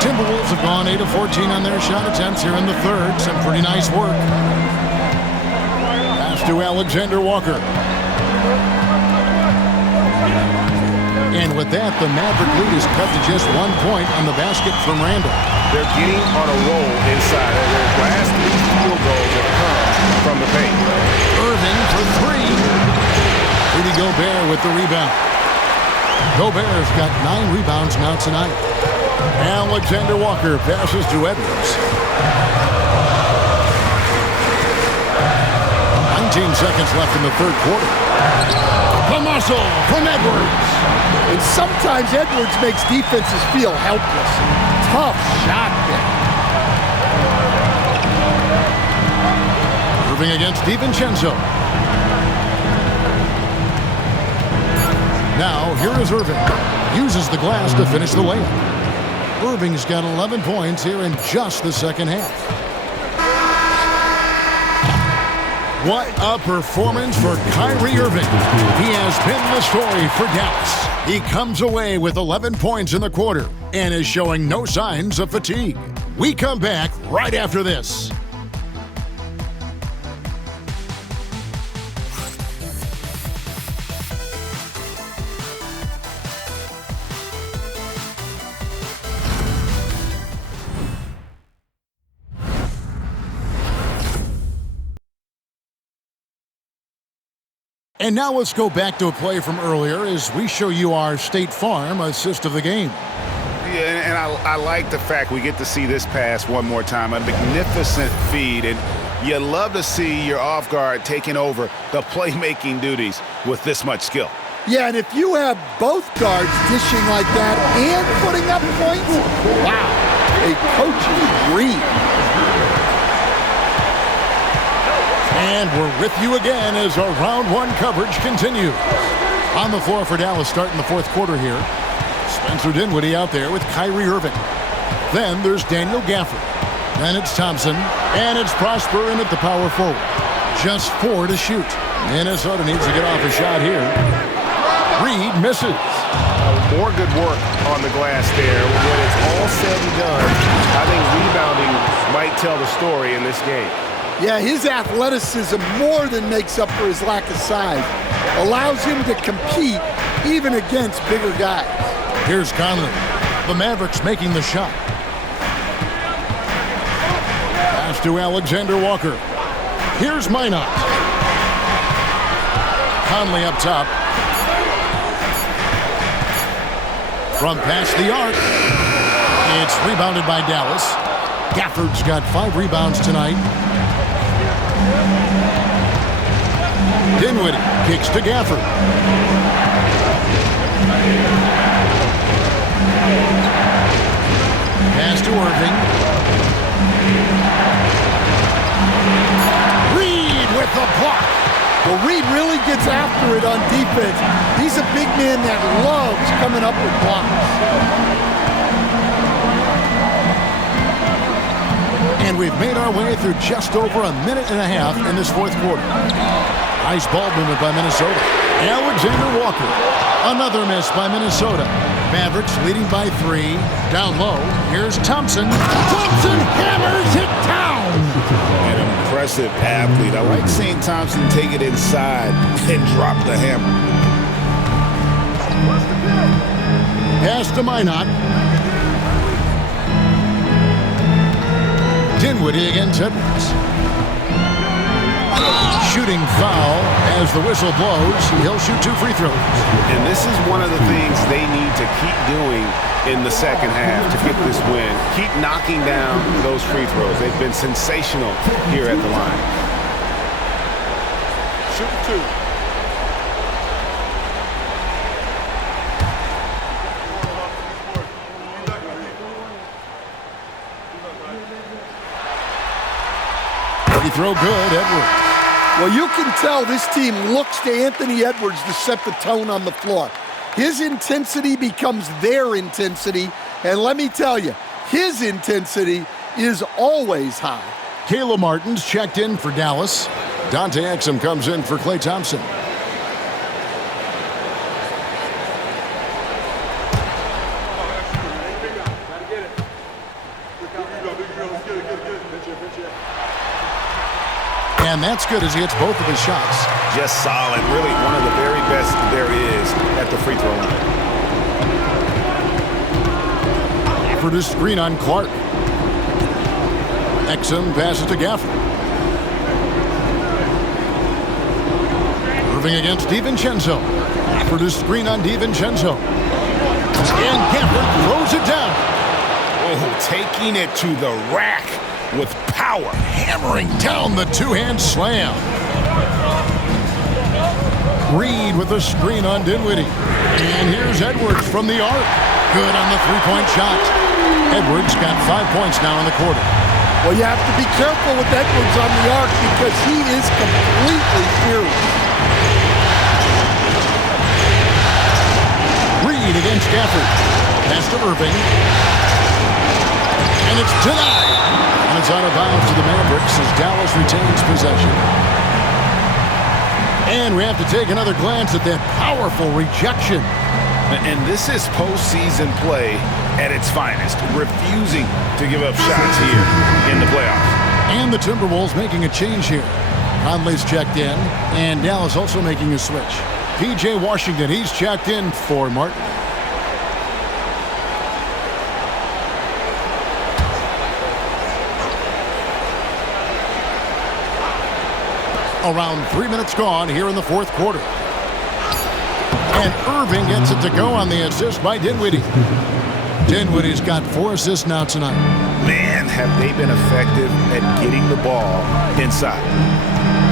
Timberwolves have gone 8 of 14 on their shot attempts here in the third. Some pretty nice work. Pass to Alexander Walker. And with that, the Maverick lead is cut to just 1 point on the basket from Randall. They're getting on a roll inside. Their last 3 field goals have come from the paint. Irving for 3. Rudy Gobert with the rebound. Gobert's got 9 rebounds now tonight. Alexander Walker passes to Edwards. 19 seconds left in the third quarter. The muscle from Edwards. And sometimes Edwards makes defenses feel helpless. Tough shot there. Irving against DiVincenzo. Now, here is Irving. Uses the glass to finish the layup. Irving's got 11 points here in just the second half. What a performance for Kyrie Irving. He has been the story for Dallas. He comes away with 11 points in the quarter and is showing no signs of fatigue. We come back right after this. And now let's go back to a play from earlier as we show you our State Farm assist of the game. Yeah, and I like the fact we get to see this pass one more time. A magnificent feed, and you love to see your off guard taking over the playmaking duties with this much skill. Yeah, and if you have both guards dishing like that and putting up points, wow, a coach's dream. And we're with you again as our round one coverage continues. On the floor for Dallas starting the fourth quarter here. Spencer Dinwiddie out there with Kyrie Irving. Then there's Daniel Gafford. Then it's Thompson. And it's Prosper in at the power forward. Just 4 to shoot. Minnesota needs to get off a shot here. Reed misses. More good work on the glass there. When it's all said and done, I think rebounding might tell the story in this game. Yeah, his athleticism more than makes up for his lack of size. Allows him to compete even against bigger guys. Here's Conley. The Mavericks making the shot. Pass to Alexander Walker. Here's Minot. Conley up top. From past the arc. It's rebounded by Dallas. Gafford's got 5 rebounds tonight. Dinwiddie kicks to Gafford. Pass to Irving. Reed with the block. Well, Reed really gets after it on defense. He's a big man that loves coming up with blocks. And we've made our way through just over a minute and a half in this fourth quarter. Nice ball movement by Minnesota. Alexander Walker. Another miss by Minnesota. Mavericks leading by 3. Down low. Here's Thompson. Thompson hammers it down. An impressive athlete. I like seeing Thompson take it inside and drop the hammer. Pass to Minot. Dinwiddie against Edwards. Shooting foul as the whistle blows. He'll shoot 2 free throws. And this is one of the things they need to keep doing in the second half to get this win. Keep knocking down those free throws. They've been sensational here at the line. Shoot 2. Free throw good, Edwards. Well, you can tell this team looks to Anthony Edwards to set the tone on the floor. His intensity becomes their intensity, and let me tell you, his intensity is always high. Kayla Martin's checked in for Dallas. Dante Exum comes in for Klay Thompson. And that's good as he hits both of his shots. Just solid. Really one of the very best there is at the free throw line. For the screen on Clark. Exum passes to Gafford. Irving against DiVincenzo. For the screen on DiVincenzo. And Gafford throws it down. Oh, taking it to the rack with power. Hammering down the two-hand slam. Reed with a screen on Dinwiddie. And here's Edwards from the arc. Good on the three-point shot. Edwards got 5 points now in the quarter. Well, you have to be careful with Edwards on the arc because he is completely fearless. Reed against Gafford. Pass to Irving. And it's denied. And it's out of bounds to the Mavericks as Dallas retains possession. And we have to take another glance at that powerful rejection. And this is postseason play at its finest, refusing to give up shots here in the playoffs. And the Timberwolves making a change here. Conley's checked in, and Dallas also making a switch. P.J. Washington, he's checked in for Martin. Around 3 minutes gone here in the fourth quarter. And Irving gets it to go on the assist by Dinwiddie. Dinwiddie's got 4 assists now tonight. Man, have they been effective at getting the ball inside.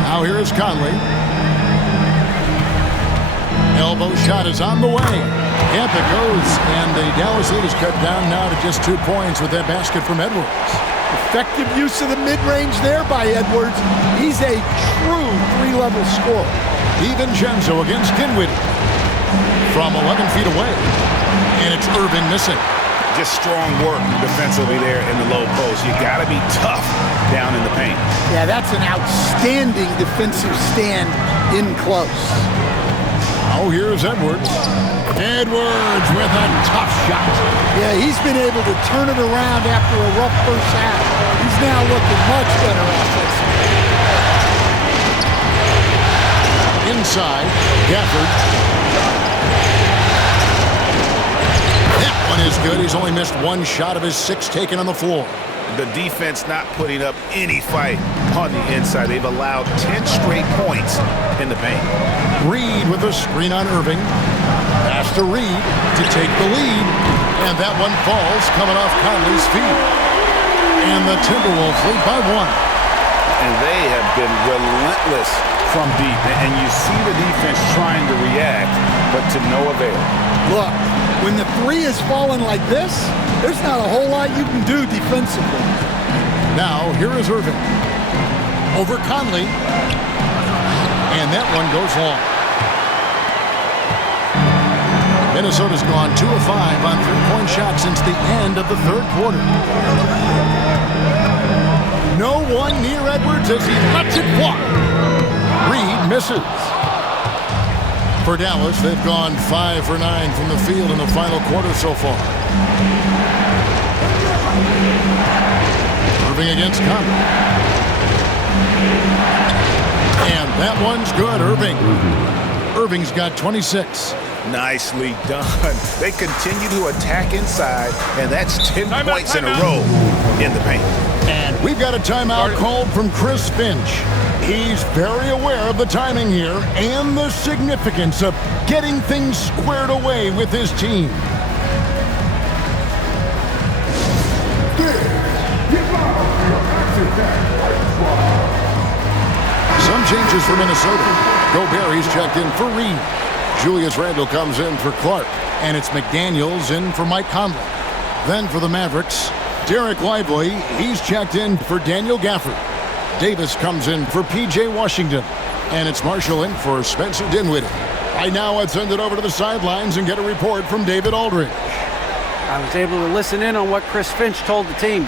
Now here is Conley. Elbow shot is on the way. Up it goes, and the Dallas lead is cut down now to just 2 points with that basket from Edwards. Effective use of the mid-range there by Edwards. He's a true three-level scorer. DiVincenzo against Dinwiddie from 11 feet away. And it's Irving missing. Just strong work defensively there in the low post. You got to be tough down in the paint. Yeah, that's an outstanding defensive stand in close. Oh, here's Edwards. Edwards with a tough shot. Yeah, he's been able to turn it around after a rough first half. He's now looking much better offensively. Inside, Gafford. That one is good. He's only missed 1 shot of his 6 taken on the floor. The defense not putting up any fight on the inside. They've allowed 10 straight points in the paint. Reed with a screen on Irving. Pass to Reed to take the lead. And that one falls coming off Conley's feet. And the Timberwolves lead by 1. And they have been relentless from deep. And you see the defense trying to react, but to no avail. Look, when the 3 is falling like this, there's not a whole lot you can do defensively. Now, here is Irving. Over Conley. And that one goes long. Minnesota's gone 2 of 5 on 3-point shots since the end of the third quarter. No one near Edwards as he lets it fly. Reed misses. For Dallas, they've gone 5 for 9 from the field in the final quarter so far. Irving against Conley. And that one's good, Irving. Irving's got 26. Nicely done. They continue to attack inside, and that's 10 points in a row in the paint. And we've got a timeout called from Chris Finch. He's very aware of the timing here and the significance of getting things squared away with his team. Some changes for Minnesota. Gobert checked in for Reed. Julius Randle comes in for Clark. And it's McDaniels in for Mike Conley. Then for the Mavericks, Derek Lively, he's checked in for Daniel Gafford. Davis comes in for P.J. Washington. And it's Marshall in for Spencer Dinwiddie. Right now, let's send it over to the sidelines and get a report from David Aldridge. I was able to listen in on what Chris Finch told the team.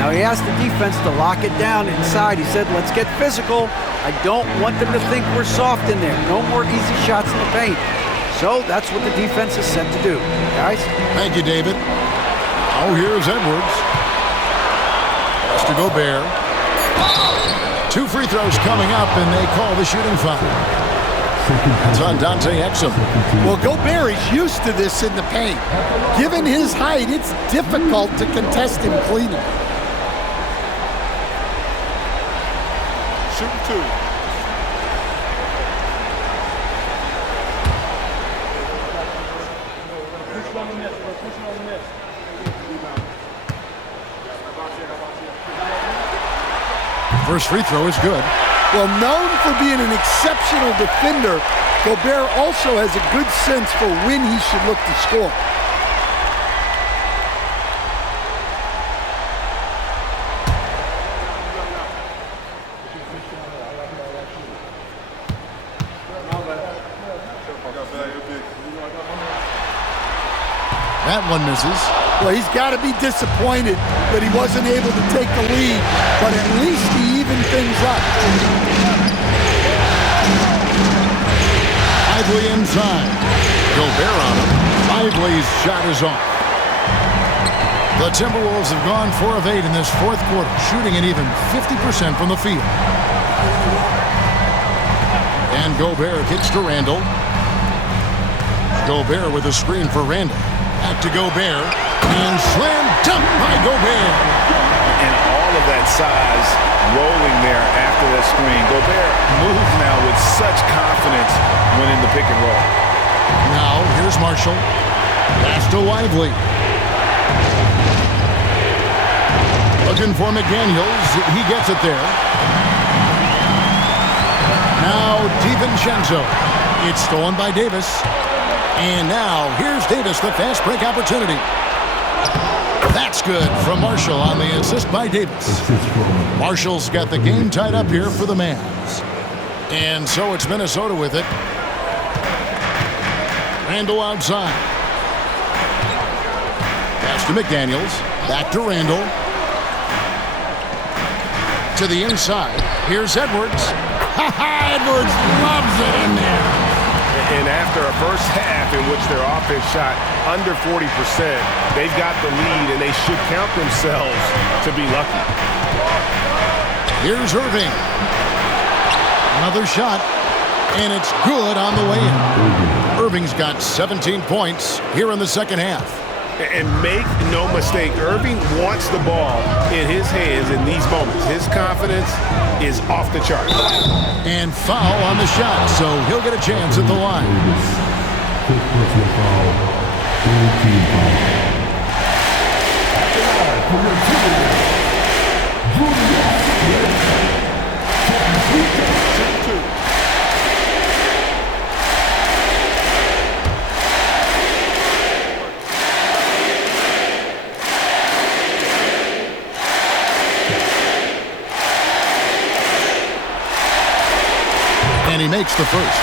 Now, he asked the defense to lock it down inside. He said, let's get physical. I don't want them to think we're soft in there. No more easy shots in the paint. So that's what the defense is set to do. Guys? Thank you, David. Oh, here's Edwards. Pass to Gobert. 2 free throws coming up, and they call the shooting foul. It's on Dante Exum. Well, Gobert is used to this in the paint. Given his height, it's difficult to contest him cleanly. Shoot 2. First free throw is good. Well, known for being an exceptional defender, Gobert also has a good sense for when he should look to score. That one misses. Well, he's got to be disappointed that he wasn't able to take the lead, but at least he evened things up. Lively inside. Gobert on him. Lively's shot is off. The Timberwolves have gone 4 of 8 in this fourth quarter, shooting an even 50% from the field. And Gobert kicks to Randall. Gobert with a screen for Randall. Back to Gobert. And slam dunk by Gobert. And all of that size rolling there after that screen. Gobert moves now with such confidence when in the pick and roll. Now, here's Marshall. Pass to Lively. Looking for McDaniels. He gets it there. Now, DiVincenzo. It's stolen by Davis. And now, here's Davis, the fast break opportunity. That's good from Marshall on the assist by Davis. Marshall's got the game tied up here for the Mavs. And so it's Minnesota with it. Randall outside. Pass to McDaniels. Back to Randall. To the inside. Here's Edwards. Edwards loves it in there. And after a first half in which their offense shot under 40%, they've got the lead, and they should count themselves to be lucky. Here's Irving. Another shot, and it's good on the way in. Irving's got 17 points here in the second half. And make no mistake, Irving wants the ball in his hands in these moments. His confidence is off the chart. And foul on the shot, so he'll get a chance at the line. And he makes the first.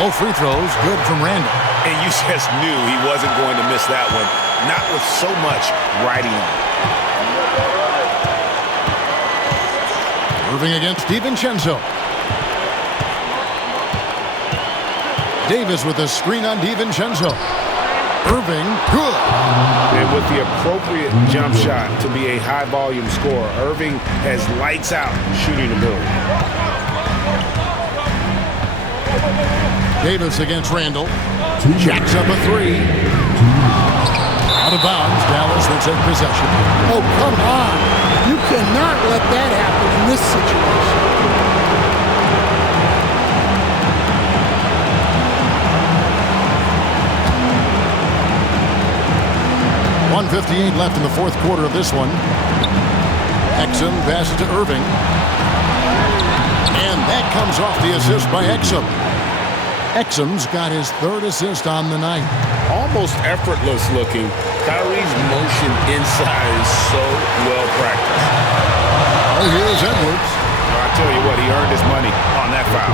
All free throws, good from Randall. And you just knew he wasn't going to miss that one. Not with so much riding on. Irving against DiVincenzo. Davis with a screen on DiVincenzo. Irving, good. And with the appropriate jump shot to be a high-volume scorer, Irving has lights out shooting ability. Davis against Randall. Jacks up a three. Out of bounds. Dallas will take possession. Oh, come on. You cannot let that happen in this situation. 1:58 left in the fourth quarter of this one. Exum passes to Irving. And that comes off the assist by Exum. Exum's got his third assist on the night. Almost effortless looking. Kyrie's motion inside is so well practiced. Oh, here's Edwards. I tell you what, he earned his money on that that foul.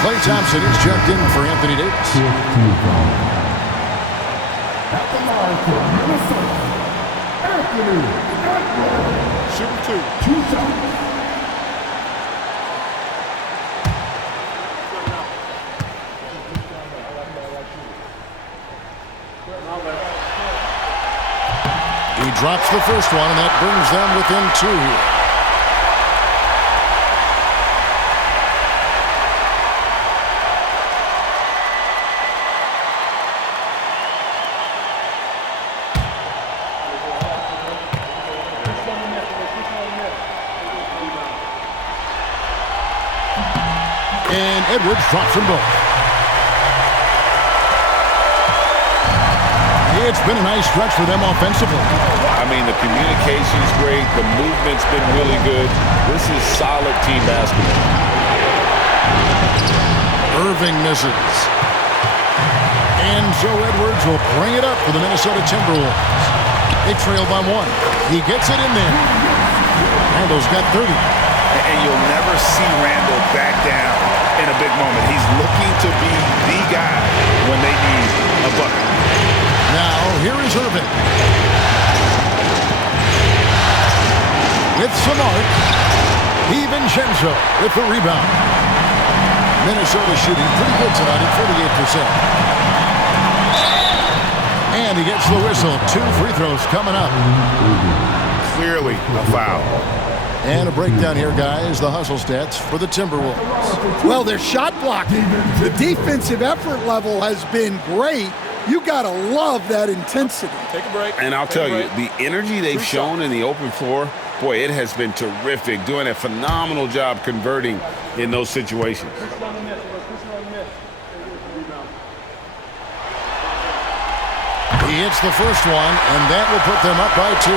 Klay Thompson is checked in for Anthony Davis. At the line for Minnesota, Anthony Edwards. Shooting 2 shots. He drops the first one, and that brings them within 2 here. And Edwards drops them both. It's been a nice stretch for them offensively. I mean, the communication's great. The movement's been really good. This is solid team basketball. Irving misses. And Joe Edwards will bring it up for the Minnesota Timberwolves. They trail by 1. He gets it in there. Randall's got 30. And you'll never see Randall back down in a big moment. He's looking to be the guy when they need a bucket. Now, here is Irving. With some arc. DiVincenzo with the rebound. Minnesota shooting pretty good tonight at 48%. And he gets the whistle. 2 free throws coming up. Clearly a foul. And a breakdown here, guys. The hustle stats for the Timberwolves. Well, their shot blocking. The defensive effort level has been great. You got to love that intensity. Take a break. And I'll tell you, the energy they've shown in the open floor, boy, it has been terrific. Doing a phenomenal job converting in those situations. He hits the first one, and that will put them up by 2.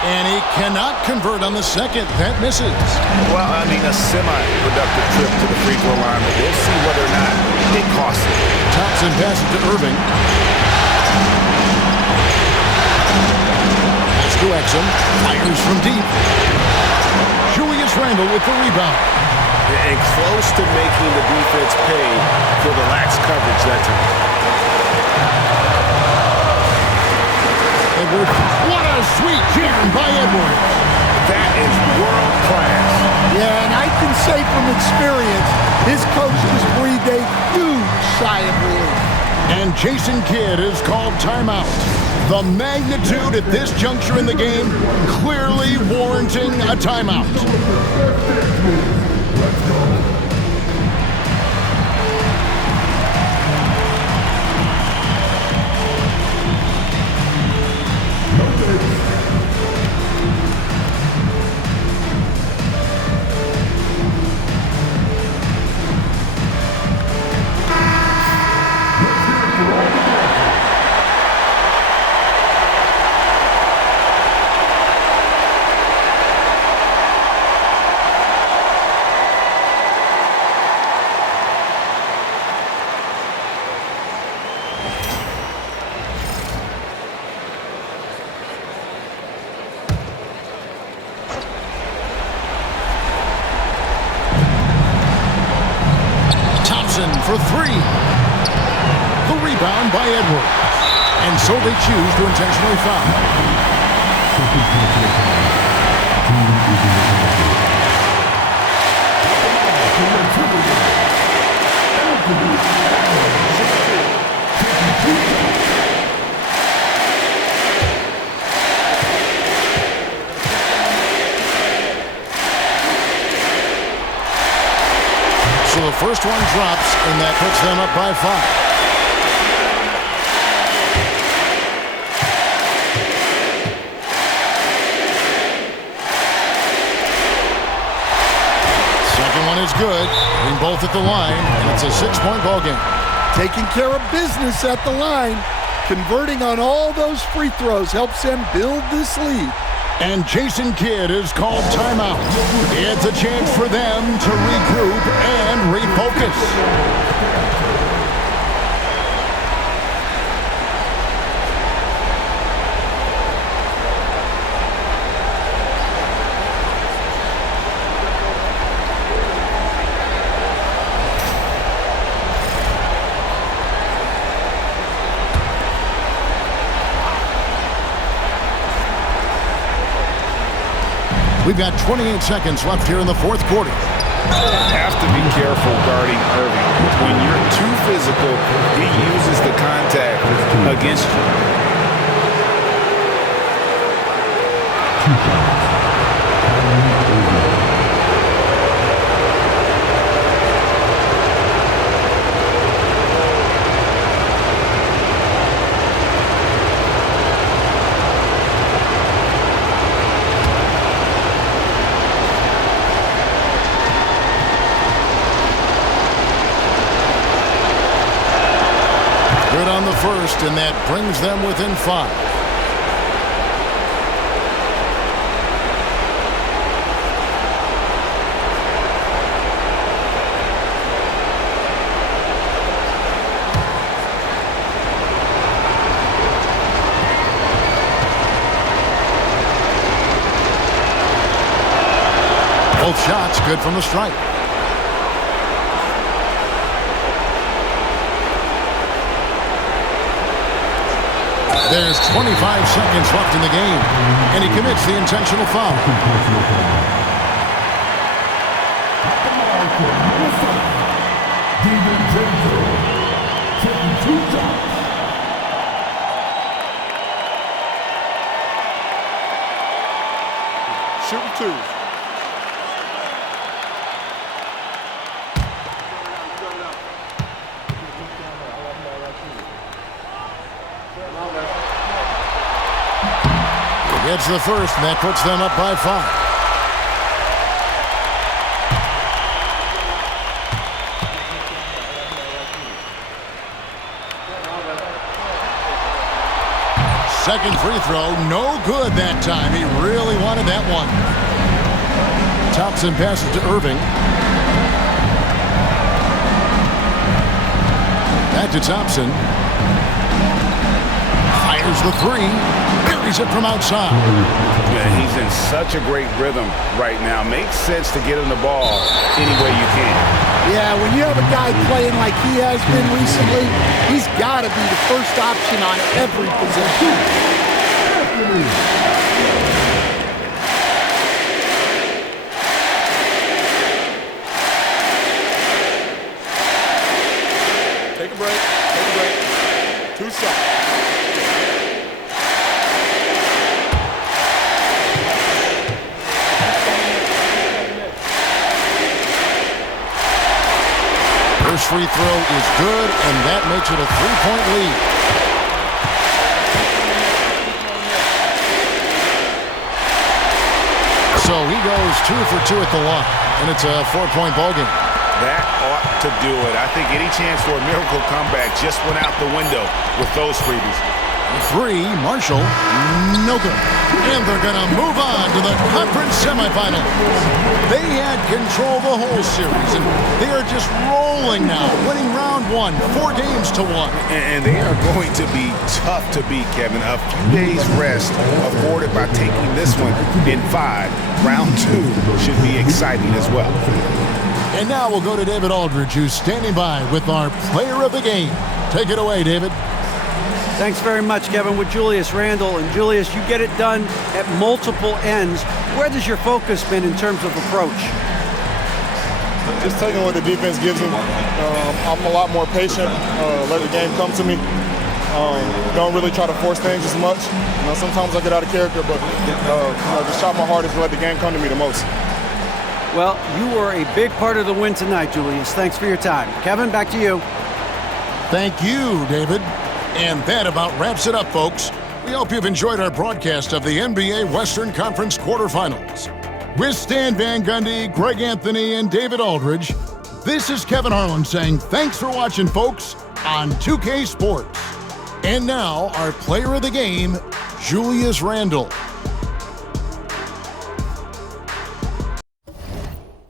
And he cannot convert on the second. That misses. Well, I mean, a semi-productive trip to the free throw line, but we'll see whether or not it costs him. Thompson passes to Irving. Pass to Exum. Fires from deep. Julius Randle with the rebound. And close to making the defense pay for the lax coverage that time. Edwards. What a sweet jam by Edwards. That is world class. Yeah, and I can say from experience, his coach just breathed a huge sigh of relief. And Jason Kidd is called timeout. The magnitude at this juncture in the game clearly warranting a timeout. Let's go. For 3. The rebound by Edwards. And so they choose to intentionally foul. So the first one drops, and that puts them up by 5. Second one is good. Hitting both at the line, and it's a 6-point ball game. Taking care of business at the line. Converting on all those free throws helps them build this lead. And Jason Kidd is called timeout. It's a chance for them to regroup and refocus. We've got 28 seconds left here in the fourth quarter. Have to be careful guarding Irving. When you're too physical, he uses the contact against on the first, and that brings them within 5. Both shots good from the stripe. There's 25 seconds left in the game, and he commits the intentional foul. Shooting 2. Gets the first, and that puts them up by 5. Second free throw, no good that time. He really wanted that one. Thompson passes to Irving. Back to Thompson. Fires the 3. Buries it from outside. Yeah, he's in such a great rhythm right now. Makes sense to get him the ball any way you can. Yeah, when you have a guy playing like he has been recently, he's got to be the first option on every possession. Take a break. Take a break. 2 shots. First free throw is good, and that makes it a 3-point lead. So he goes 2 for 2 at the line, and it's a 4-point ballgame. That ought to do it. I think any chance for a miracle comeback just went out the window with those freebies. 3, Marshall, no good. And they're going to move on to the conference semifinals. They had control the whole series, and they are just rolling now, winning round 1, 4 games to 1. And they are going to be tough to beat, Kevin. A few days rest afforded by taking this one in 5. Round 2 should be exciting as well. And now we'll go to David Aldridge, who's standing by with our player of the game. Take it away, David. Thanks very much, Kevin, with Julius Randle. And Julius, you get it done at multiple ends. Where does your focus been in terms of approach? Just taking what the defense gives me. I'm a lot more patient, let the game come to me. Don't really try to force things as much. Sometimes I get out of character, but just try my hardest to let the game come to me the most. Well, you were a big part of the win tonight, Julius. Thanks for your time. Kevin, back to you. Thank you, David. And that about wraps it up, folks. We hope you've enjoyed our broadcast of the NBA Western Conference quarterfinals. With Stan Van Gundy, Greg Anthony, and David Aldridge, this is Kevin Harlan saying thanks for watching, folks, on 2K Sports. And now, our player of the game, Julius Randle.